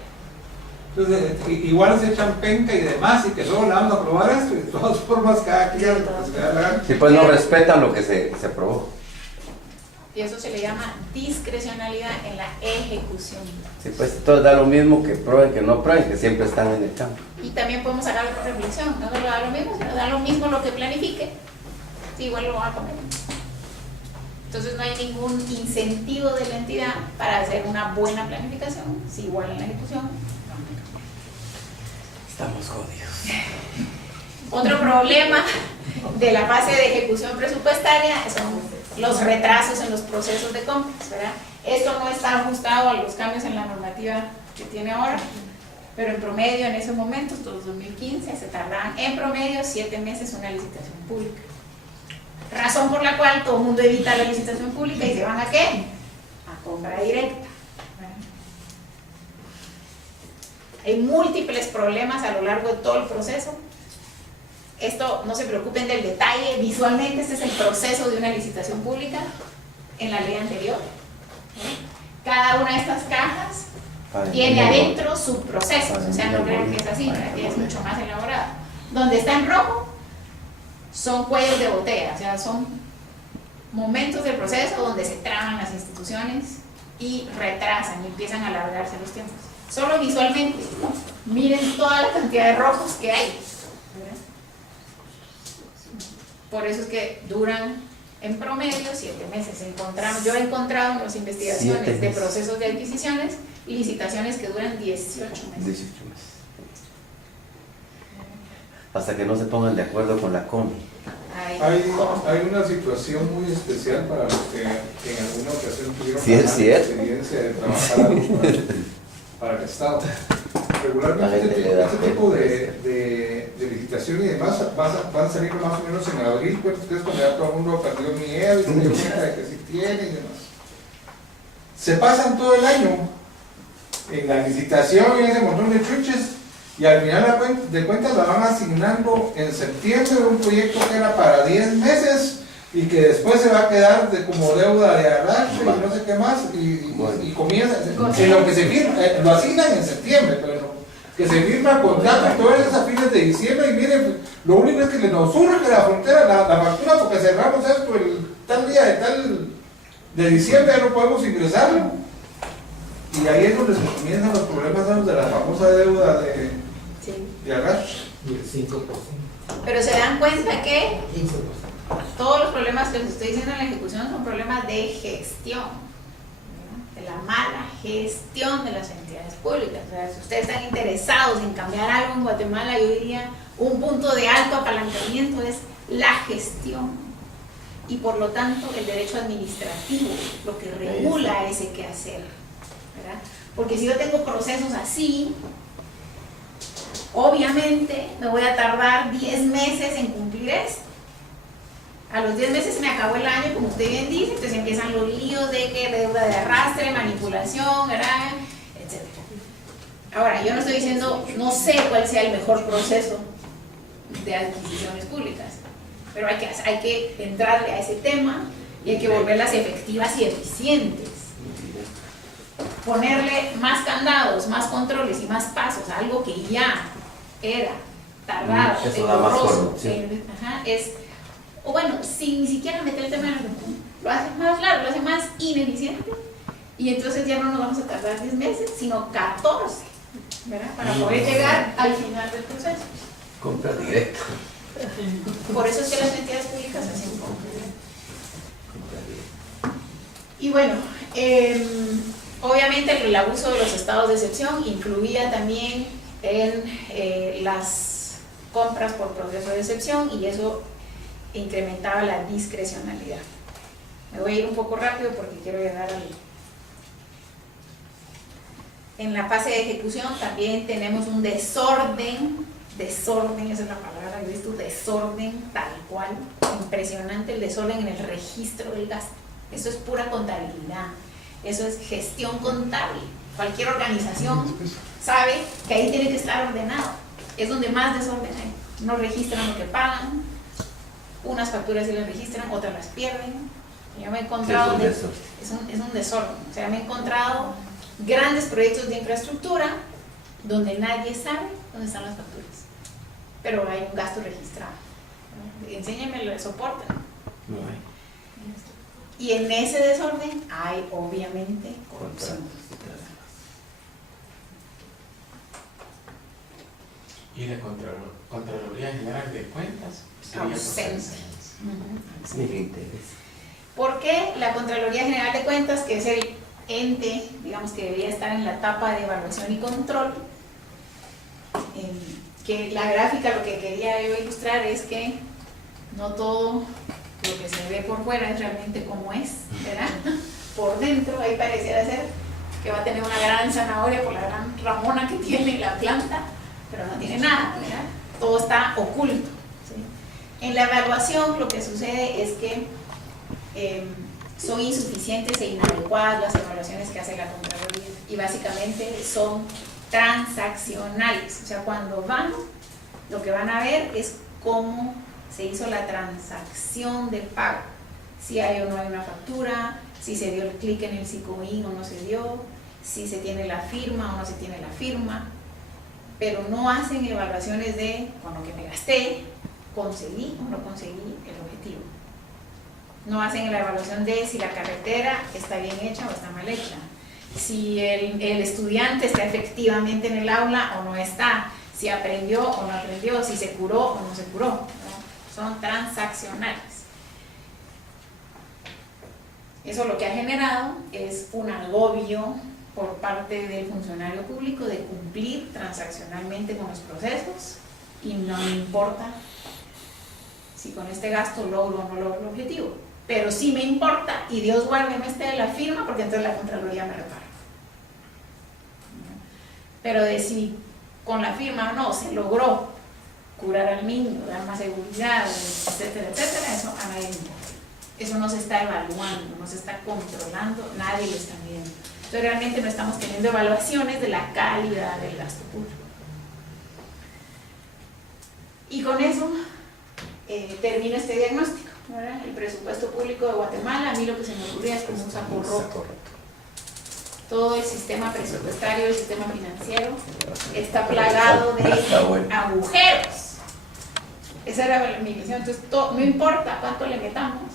Entonces, igual se echan penca y demás, y que solo le vamos a aprobar esto, y de todas formas cada quien se da la gana. Sí, pues no respetan lo que se aprobó. Y eso se le llama discrecionalidad en la ejecución. Sí, pues entonces da lo mismo que prueben que no prueben, que siempre están en el campo. Y también podemos sacar otra reflexión, no solo da lo mismo, sino da lo mismo lo que planifique, sí, igual lo va a comer. Entonces no hay ningún incentivo de la entidad para hacer una buena planificación, si igual en la ejecución. Estamos jodidos. Otro problema de la fase de ejecución presupuestaria son los retrasos en los procesos de compras, ¿verdad? Esto no está ajustado a los cambios en la normativa que tiene ahora, pero en promedio en ese momento, hasta 2015, se tardaban en promedio 7 meses una licitación pública. Razón por la cual todo el mundo evita la licitación pública y se van ¿a qué? A compra directa. Hay múltiples problemas a lo largo de todo el proceso. Esto, no se preocupen del detalle, visualmente este es el proceso de una licitación pública en la ley anterior. Cada una de estas cajas tiene adentro subprocesos, o sea, no crean que es así, que es mucho más elaborado. Donde está en rojo son cuellos de botella, o sea, son momentos del proceso donde se traban las instituciones y retrasan y empiezan a alargarse los tiempos. Solo visualmente, miren toda la cantidad de rojos que hay. Por eso es que duran en promedio 7 meses. Yo he encontrado en las investigaciones de procesos de adquisiciones licitaciones que duran 18 meses. 18 meses. Hasta que no se pongan de acuerdo con la CONI. Hay una situación muy especial para los que en alguna ocasión tuvieron Sí, es cierto. experiencia de trabajar para el Estado. Regularmente este tipo de licitación y demás van a salir más o menos en abril, pues ustedes cuando ya todo el mundo perdió miedo y se dio cuenta de que sí tiene y demás. Se pasan todo el año en la licitación y ese montón de chuches y al final de cuentas la van asignando en septiembre un proyecto que era para 10 meses y que después se va a quedar como deuda de arrastre y no sé qué más y comienza en lo que se firma, lo asignan en septiembre, pero que se firma el contrato y todo eso a fines de diciembre y miren, lo único es que nos surge la frontera, la factura porque cerramos esto el tal día de diciembre, ya no podemos ingresarlo y ahí es donde se comienzan los problemas de la famosa deuda de arrastre. Y el 5%. Pero se dan cuenta que 15%. todos los problemas que les estoy diciendo en la ejecución son problemas de gestión, ¿no? De la mala gestión de las entidades públicas. O sea, si ustedes están interesados en cambiar algo en Guatemala, yo diría un punto de alto apalancamiento es la gestión y por lo tanto el derecho administrativo, lo que regula ese quehacer, ¿verdad? Porque si yo tengo procesos así, obviamente me voy a tardar 10 meses en cumplir esto. A los 10 meses se me acabó el año, como usted bien dice, entonces empiezan los líos de que deuda de arrastre, manipulación, ¿verdad? Etc. Ahora, yo no estoy diciendo, no sé cuál sea el mejor proceso de adquisiciones públicas, pero hay que entrarle a ese tema y hay que volverlas efectivas y eficientes. Ponerle más candados, más controles y más pasos a algo que ya era tardado, eso da más corrupción. o bueno, sin ni siquiera meter el tema de la corrupción, lo hace más largo, lo hace más ineficiente y entonces ya no nos vamos a tardar 10 meses, sino 14, ¿verdad? Para poder llegar al final del proceso. Compra directa. Por eso es que las entidades públicas hacen compra. Y bueno, obviamente el abuso de los estados de excepción influía también en las compras por proceso de excepción y eso incrementaba la discrecionalidad. Me voy a ir un poco rápido porque quiero llegar al... En la fase de ejecución también tenemos un desorden, esa es la palabra, yo he visto desorden tal cual, impresionante el desorden en el registro del gasto. Eso es pura contabilidad, eso es gestión contable. Cualquier organización sabe que ahí tiene que estar ordenado, es donde más desorden hay. No registran lo que pagan, unas facturas sí las registran, otras las pierden. Yo me he encontrado, es un desorden, o sea, me he encontrado grandes proyectos de infraestructura donde nadie sabe dónde están las facturas, pero hay un gasto registrado. Enséñenme el soporte. No hay. Y en ese desorden hay obviamente corrupción. Y la Contraloría General de Cuentas sería Ausente. Interés. ¿Por qué la Contraloría General de Cuentas, que es el ente, digamos, que debería estar en la etapa de evaluación y control, que la gráfica lo que quería yo ilustrar es que no todo lo que se ve por fuera es realmente como es, ¿verdad? Por dentro ahí pareciera ser que va a tener una gran zanahoria por la gran ramona que tiene la planta, pero no tiene nada, ¿verdad? Todo está oculto, ¿sí? En la evaluación lo que sucede es que son insuficientes e inadecuadas las evaluaciones que hace la Contraloría y básicamente son transaccionales. O sea, cuando van, lo que van a ver es cómo se hizo la transacción de pago. Si hay o no hay una factura, si se dio el clic en el SICOIN o no se dio, si se tiene la firma o no se tiene la firma, pero no hacen evaluaciones de con lo que me gasté, conseguí o no conseguí el objetivo. No hacen la evaluación de si la carretera está bien hecha o está mal hecha, si el estudiante está efectivamente en el aula o no está, si aprendió o no aprendió, si se curó o no se curó, ¿no? Son transaccionales. Eso lo que ha generado es un agobio por parte del funcionario público de cumplir transaccionalmente con los procesos y no me importa si con este gasto logro o no logro el objetivo, pero sí me importa, y Dios guarde no esté de la firma porque entonces la Contraloría me repara. Pero de si con la firma o no se logró curar al niño, dar más seguridad, etcétera, etcétera, eso a nadie le importa. Eso no se está evaluando, no se está controlando, nadie lo está viendo. Entonces realmente no estamos teniendo evaluaciones de la calidad del gasto público. Y con eso termino este diagnóstico, ¿verdad? El presupuesto público de Guatemala, a mí lo que se me ocurría es como un saco roto. Todo el sistema presupuestario, el sistema financiero está plagado de agujeros. Esa era mi visión. Entonces no importa cuánto le metamos,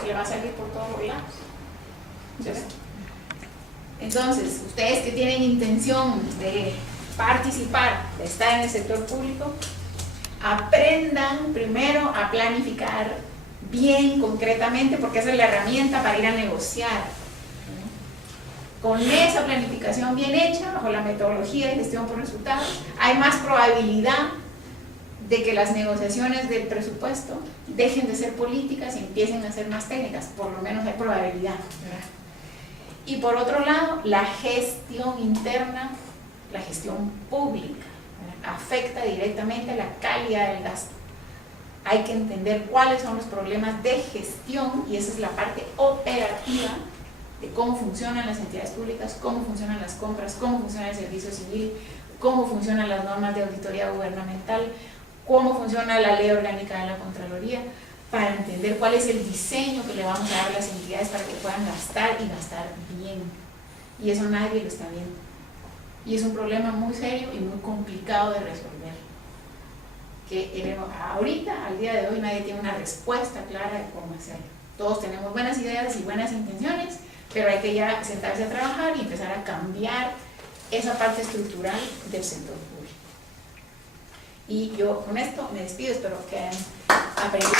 que le va a salir por todos los lados. ¿Verdad? Entonces, ustedes que tienen intención de participar, de estar en el sector público, aprendan primero a planificar bien, concretamente, porque esa es la herramienta para ir a negociar. Con esa planificación bien hecha, bajo la metodología de gestión por resultados, hay más probabilidad de que las negociaciones del presupuesto dejen de ser políticas y empiecen a ser más técnicas. Por lo menos hay probabilidad, ¿verdad? Y por otro lado, la gestión interna, la gestión pública, ¿verdad?, afecta directamente a la calidad del gasto. Hay que entender cuáles son los problemas de gestión, y esa es la parte operativa de cómo funcionan las entidades públicas, cómo funcionan las compras, cómo funciona el servicio civil, cómo funcionan las normas de auditoría gubernamental, cómo funciona la ley orgánica de la Contraloría, para entender cuál es el diseño que le vamos a dar a las entidades para que puedan gastar y gastar bien. Y eso nadie lo está viendo. Y es un problema muy serio y muy complicado de resolver. Que ahorita, al día de hoy, nadie tiene una respuesta clara de cómo hacerlo. Todos tenemos buenas ideas y buenas intenciones, pero hay que ya sentarse a trabajar y empezar a cambiar esa parte estructural del sector público. Y yo con esto me despido, espero que hayan aprendido.